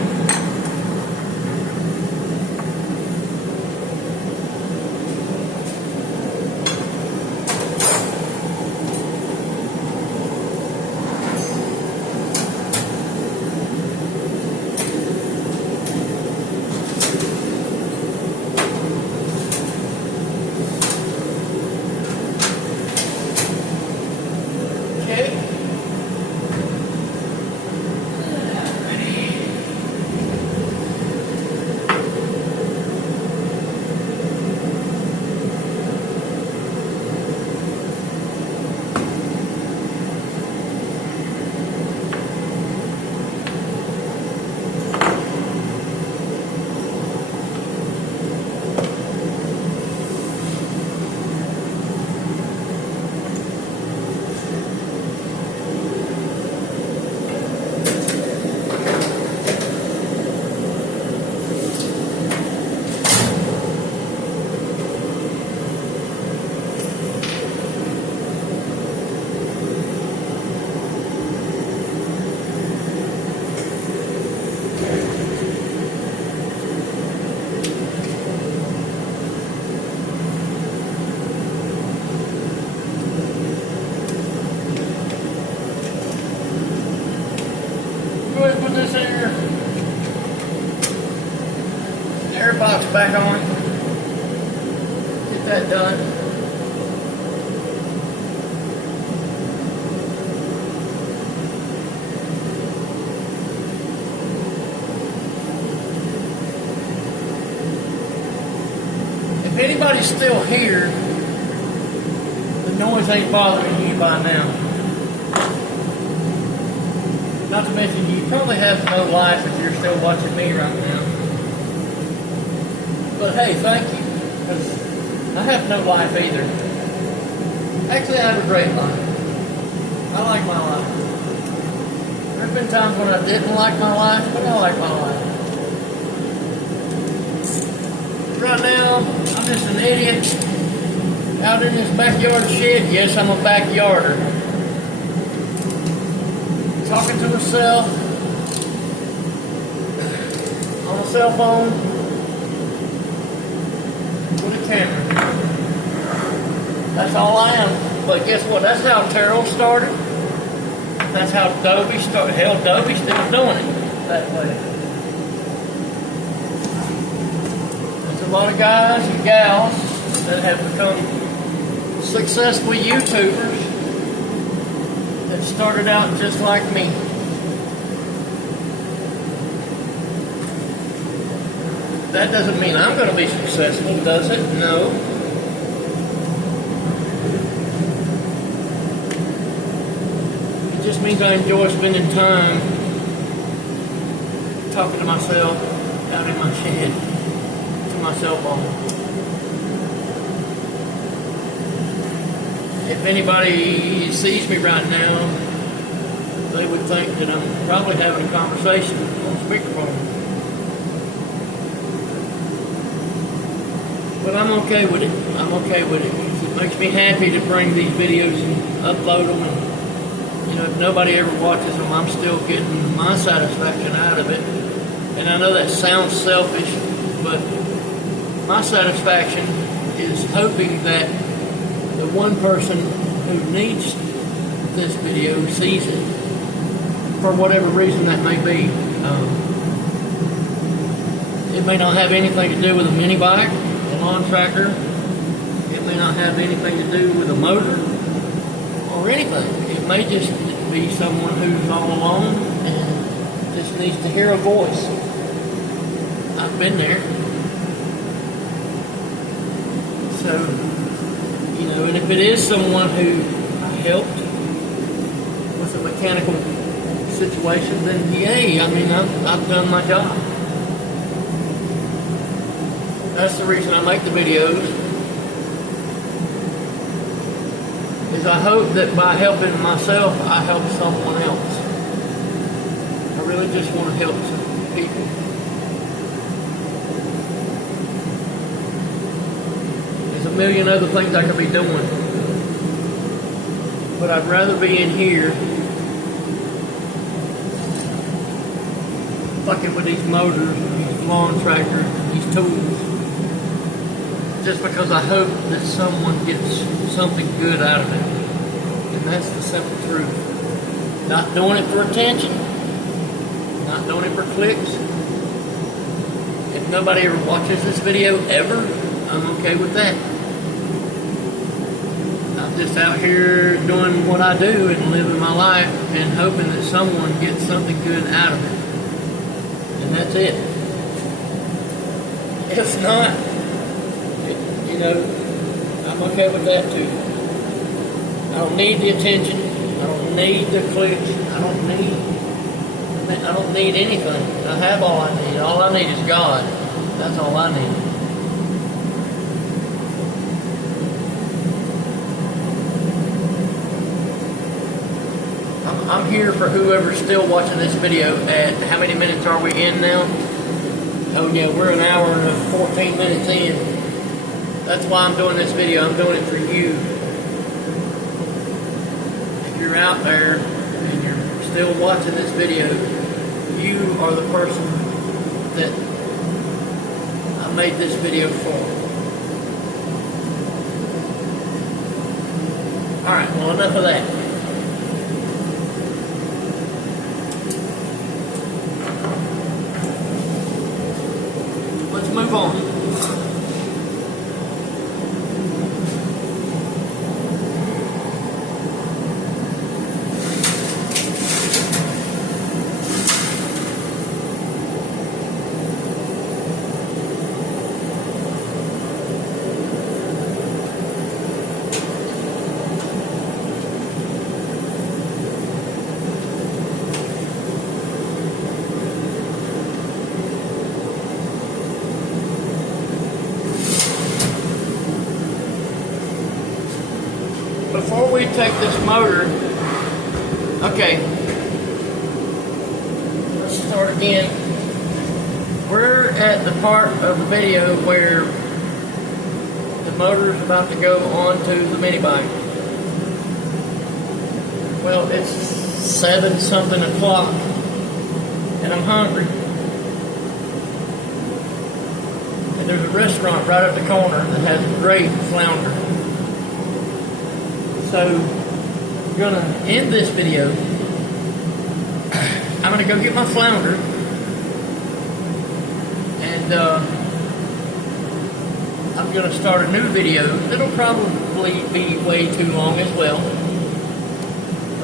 Go ahead and put this air box back on. Get that done. If anybody's still here, the noise ain't bothering you by now. Not to mention, you probably have no life if you're still watching me right now. But hey, thank you, because I have no life either. Actually, I have a great life. I like my life. There have been times when I didn't like my life, but I like my life. Right now, I'm just an idiot out in this backyard shed. Yes, I'm a backyarder. Talking to myself on a cell phone with a camera. That's all I am. But guess what? That's how Terrell started. That's how Dobie started. Hell, Dobie's still doing it that way. There's a lot of guys and gals that have become successful YouTubers that started out just like me. That doesn't mean I'm going to be successful, does it? No. It just means I enjoy spending time talking to myself out in my shed to my cell phone. If anybody sees me right now, they would think that I'm probably having a conversation on speakerphone. But I'm okay with it. I'm okay with it. It makes me happy to bring these videos and upload them. And, you know, if nobody ever watches them, I'm still getting my satisfaction out of it. And I know that sounds selfish, but my satisfaction is hoping that the one person who needs this video sees it, for whatever reason that may be. It may not have anything to do with a mini bike, a lawn tractor. It may not have anything to do with a motor. or anything. It may just be someone who's all alone and just needs to hear a voice. I've been there. So, you know, and if it is someone who helped with a mechanical situation, then yay, I mean, I've done my job. That's the reason I make the videos, is I hope that by helping myself, I help someone else. I really just want to help some people. There's a million other things I could be doing, but I'd rather be in here fucking with these motors, these lawn tractors, these tools, just because I hope that someone gets something good out of it. And that's the simple truth. Not doing it for attention, not doing it for clicks. If nobody ever watches this video ever, I'm okay with that. I'm just out here doing what I do and living my life and hoping that someone gets something good out of it. And that's it. If not, you know, I'm okay with that too. I don't need the attention. I don't need the clicks. I don't need anything. I have all I need. All I need is God. That's all I need. I'm here for whoever's still watching this video. At how many minutes are we in now? Oh yeah, we're an hour and 14 minutes in. That's why I'm doing this video. I'm doing it for you. If you're out there and you're still watching this video, you are the person that I made this video for. Alright, well, enough of that. Let's move on. Before we take this motor, okay, let's start again. We're at the part of the video where the motor is about to go onto the mini bike. Well, it's 7-something o'clock and I'm hungry. And there's a restaurant right at the corner that has great flounder. So, I'm going to end this video. I'm going to go get my flounder. And I'm going to start a new video. It'll probably be way too long as well.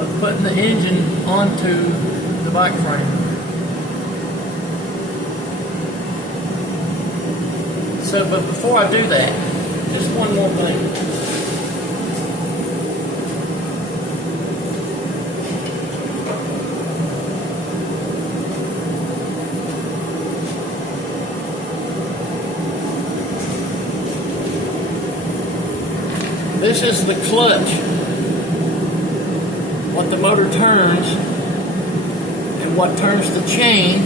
Of putting the engine onto the bike frame. So, but before I do that, just one more thing. This is the clutch, what the motor turns, and what turns the chain,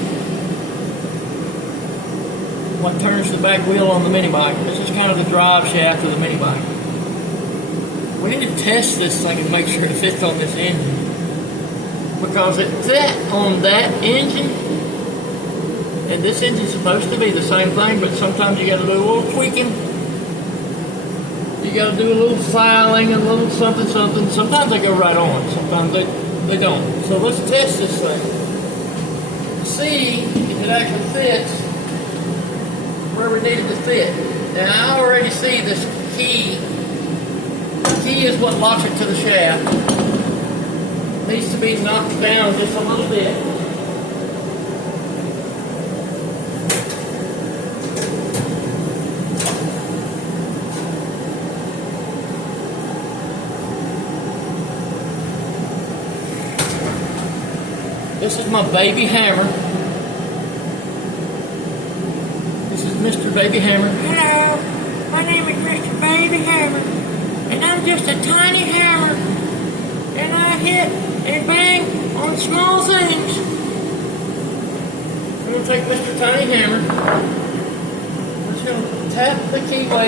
what turns the back wheel on the mini bike. This is kind of the drive shaft of the mini bike. We need to test this thing and make sure it fits on this engine. Because it fit on that engine, and this engine's supposed to be the same thing, but sometimes you got to do a little tweaking. You got to do a little filing, a little something. Sometimes they go right on. Sometimes they don't. So let's test this thing. See if it actually fits where we need it to fit. Now I already see this key key is what locks it to the shaft. Needs to be knocked down just a little bit. This is my baby hammer. This is Mr. Baby Hammer. Hello, my name is Mr. Baby Hammer, and I'm just a tiny hammer, and I hit and bang on small things. I'm going to take Mr. Tiny Hammer. We're just going to tap the keyway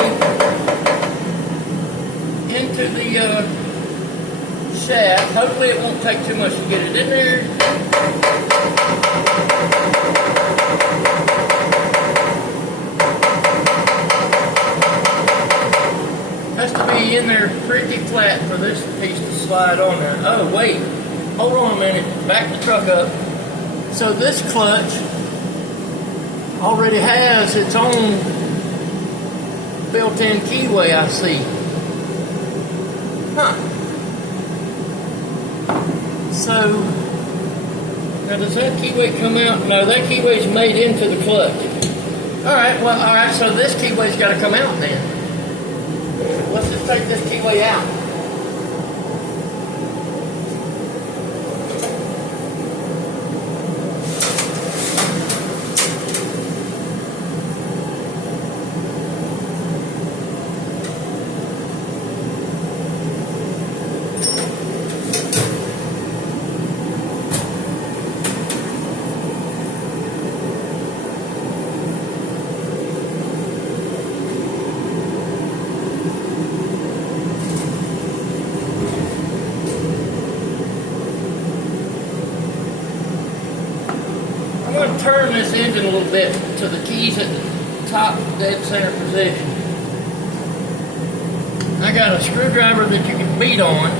into the shaft. Hopefully it won't take too much to get it in there. Has to be in there pretty flat for this piece to slide on there. Oh, wait. Hold on a minute. Back the truck up. So this clutch already has its own built-in keyway, I see. Huh. So, now does that keyway come out? No, that keyway's made into the clutch. Alright, so this keyway's got to come out then. Let's just take this keyway out. I'm going to turn this engine a little bit to the keys at the top dead center position. I got a screwdriver that you can beat on,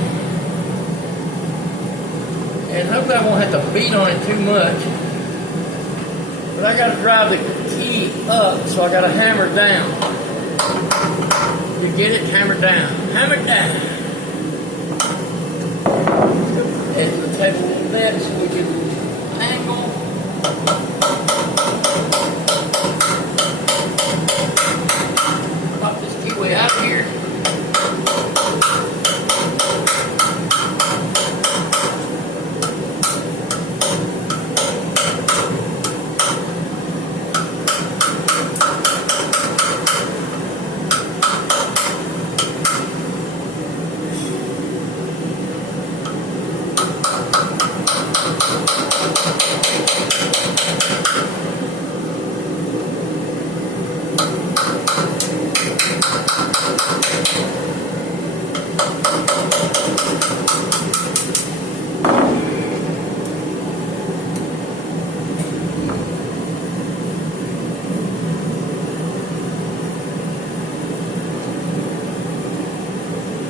and hopefully I won't have to beat on it too much. But I got to drive the key up, so I got to hammer down. You get it? Hammer down. Hammer down. Edge of the table a little bit so we can angle. Pop this keyway out here.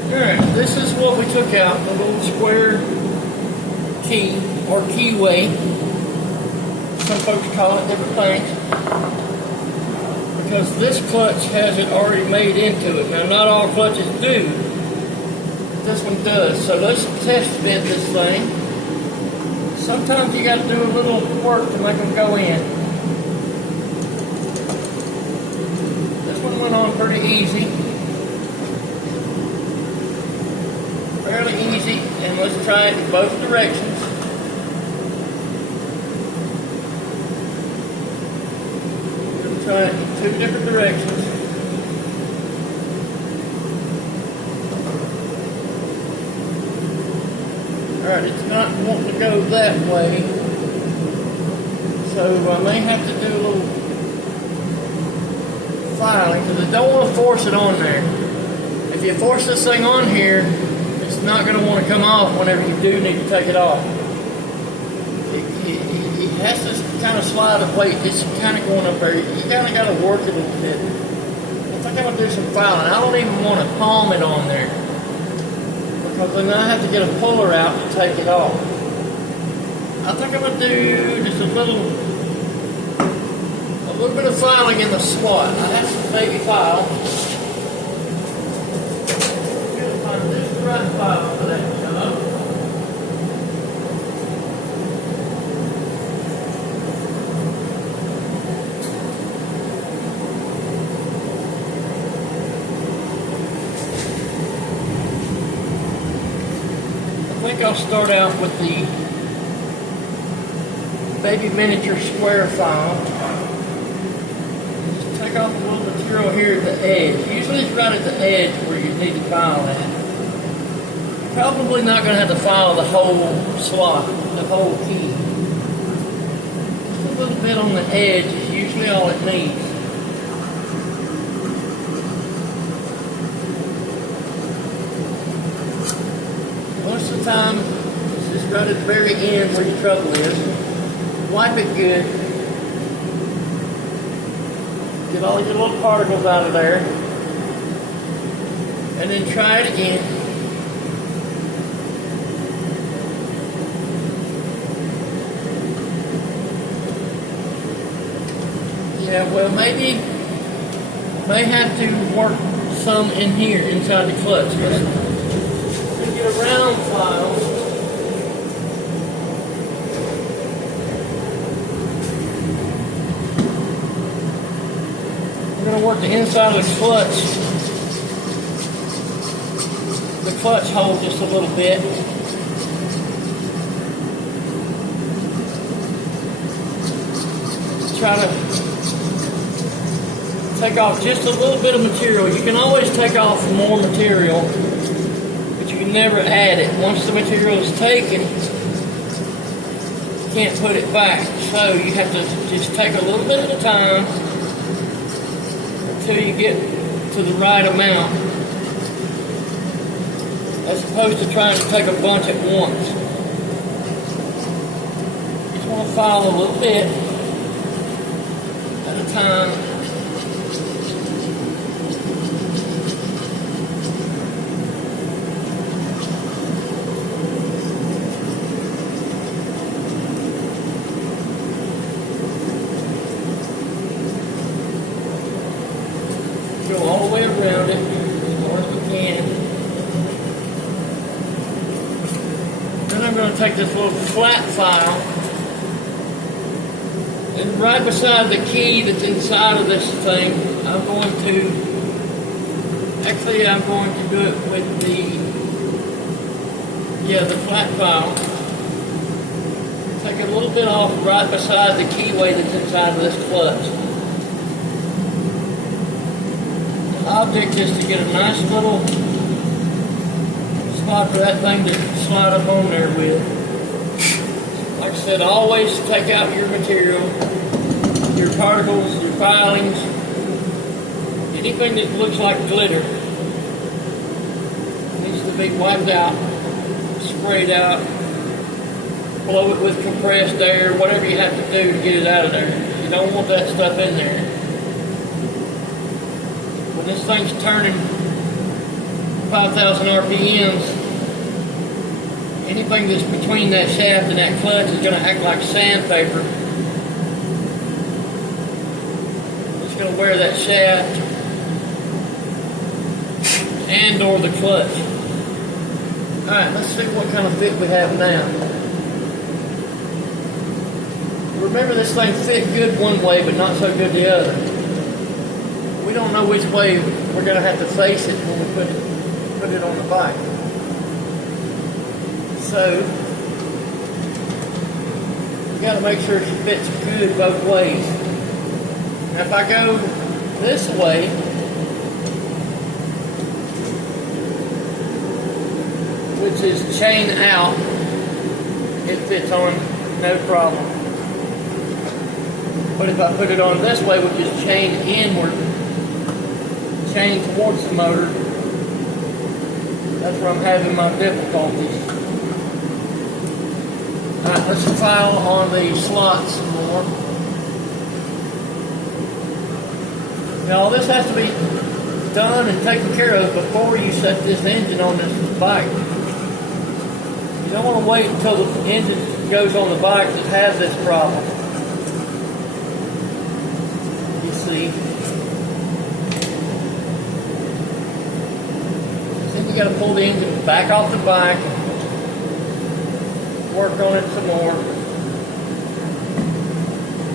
Alright, this is what we took out, the little square key or keyway. Some folks call it different things. Because this clutch has it already made into it. Now, not all clutches do. This one does. So let's test fit this thing. Sometimes you got to do a little work to make them go in. This one went on pretty easy. Fairly easy, and let's try it in both directions. We'll try it in two different directions. Alright, it's not wanting to go that way, so I may have to do a little filing, because I don't want to force it on there. If you force this thing on here, it's not going to want to come off whenever you do need to take it off. It has to kind of slide away. It's kind of going up there. You kind of got to work it a little bit. I think I'm going to do some filing. I don't even want to palm it on there, because then I have to get a puller out to take it off. I think I'm going to do just a little bit of filing in the slot. I have some baby file. I'm going to find this right file for that job. I think I'll start out with the baby miniature square file. Just take off a little material here at the edge. Usually it's right at the edge where you need to file at. Probably not going to have to file the whole slot, the whole key. Just a little bit on the edge is usually all it needs. Most of the time, it's just right at the very end where your trouble is. Wipe it good. Get all your little particles out of there. And then try it again. Yeah, well, maybe may have to work some in here inside the clutch. Get a round file. We're going to work the inside of the clutch hole just a little bit. Try to take off just a little bit of material. You can always take off more material, but you can never add it. Once the material is taken, you can't put it back. So you have to just take a little bit at a time until you get to the right amount, as opposed to trying to take a bunch at once. You just want to file a little bit at a time. Go all the way around it as far as we can. Then I'm going to take this little flat file, and right beside the key that's inside of this thing, I'm going to do it with the flat file. Take a little bit off right beside the keyway that's inside of this clutch. Object is to get a nice little spot for that thing to slide up on there with. Like I said, always take out your material, your particles, your filings, anything that looks like glitter needs to be wiped out, sprayed out, blow it with compressed air, whatever you have to do to get it out of there. You don't want that stuff in there. When this thing's turning 5,000 RPMs, anything that's between that shaft and that clutch is going to act like sandpaper. It's going to wear that shaft and or the clutch. Alright, let's see what kind of fit we have now. Remember, this thing fit good one way but not so good the other. We don't know which way we're going to have to face it when we put it on the bike. So, we got to make sure it fits good both ways. Now, if I go this way, which is chain out, it fits on no problem. But if I put it on this way, which is chain inward, chain towards the motor, that's where I'm having my difficulties. Alright, let's file on the slots some more. Now all this has to be done and taken care of before you set this engine on this bike. You don't want to wait until the engine goes on the bike that has this problem. You see, You got to pull the engine back off the bike, work on it some more,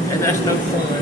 and that's no fun.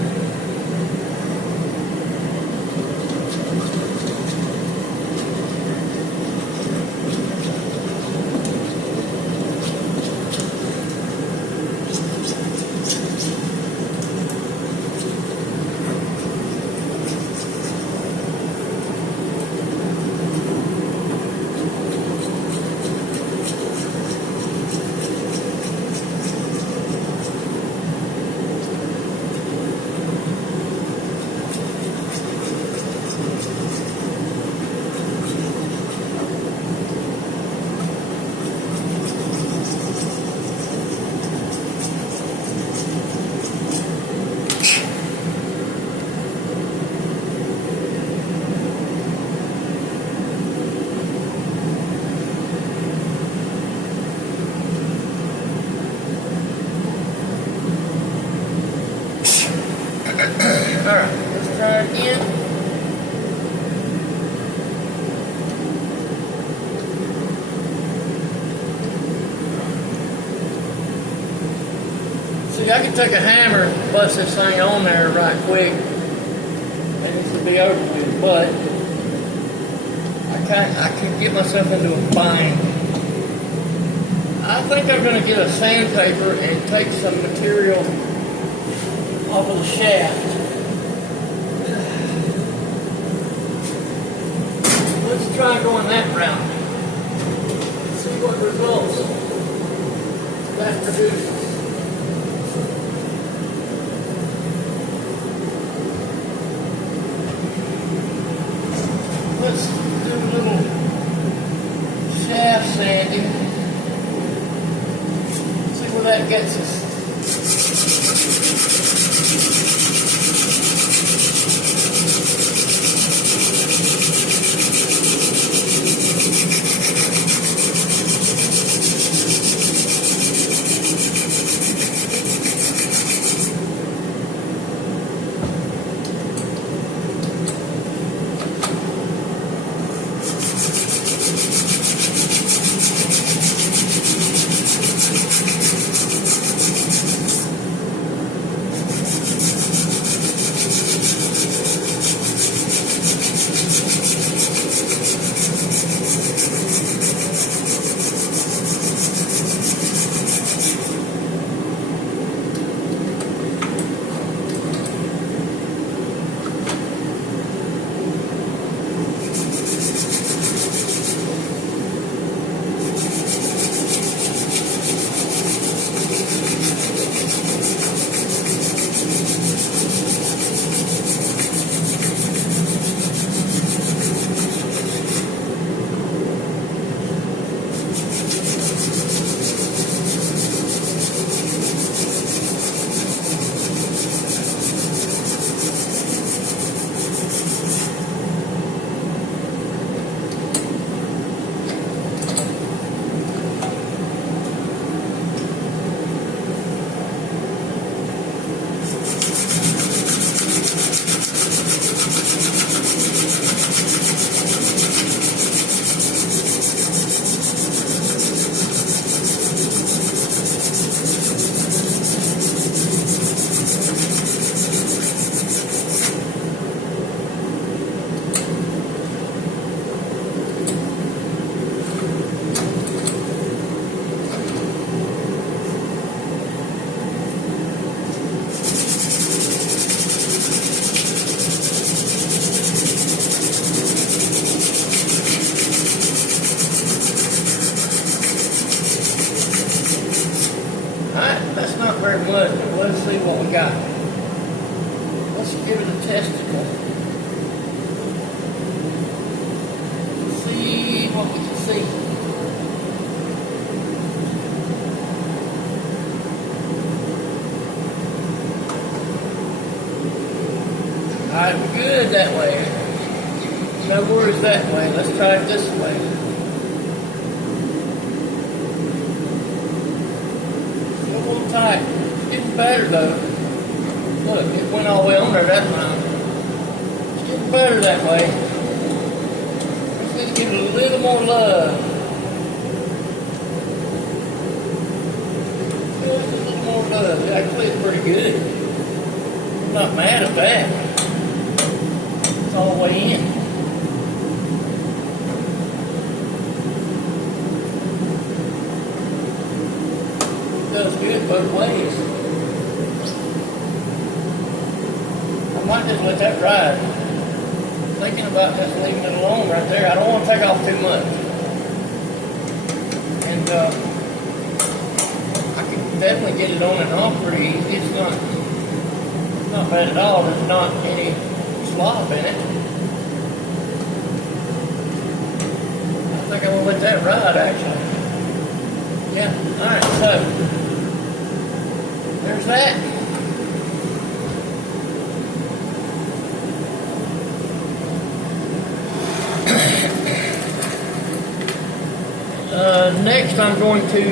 Alright, let's try it again. See, I can take a hammer and bust this thing on there right quick, and this will be over with, but I can get myself into a bind. I think I'm going to get a sandpaper and take some material off of the shaft. Let's try going that route. See what results that produces. Let's do a little shaft sanding. See where that gets us. Very much, but let's see what we got. Let's give it a testicle. See what we can see. Alright, good that way. No worries that way. Let's try it this way. Tight. It's getting better though. Look, it went all the way on there that time. It's getting better that way. Just need to give it a little more love. Just a little more love. Actually, it's pretty good. I'm not mad at that. It's all the way in. It does good both ways. I might just let that ride. Thinking about just leaving it alone right there. I don't want to take off too much. And I can definitely get it on and off pretty easy. It's not bad at all. There's not any slop in it. I think I'm going to let that ride actually. Yeah, alright, so there's that. Next I'm going to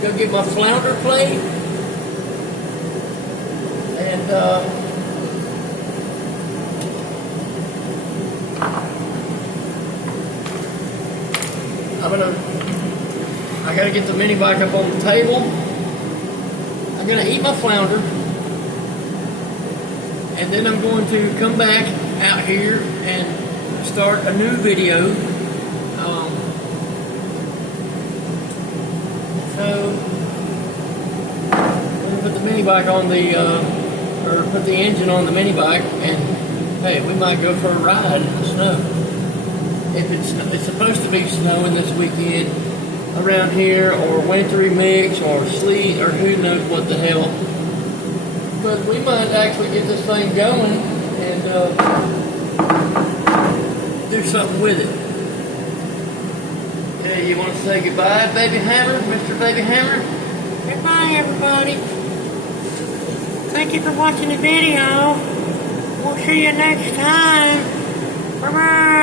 go get my flounder plate and I gotta get the mini bike up on the table. I'm gonna eat my flounder and then I'm going to come back out here and start a new video. So I'm gonna put the mini bike on the or put the engine on the mini bike, and hey, we might go for a ride in the snow. If it's supposed to be snowing this weekend around here, or wintry mix, or sleet, or who knows what the hell. But we might actually get this thing going and do something with it. Hey, you want to say goodbye, Baby Hammer, Mr. Baby Hammer? Goodbye, everybody. Thank you for watching the video. We'll see you next time. Bye-bye.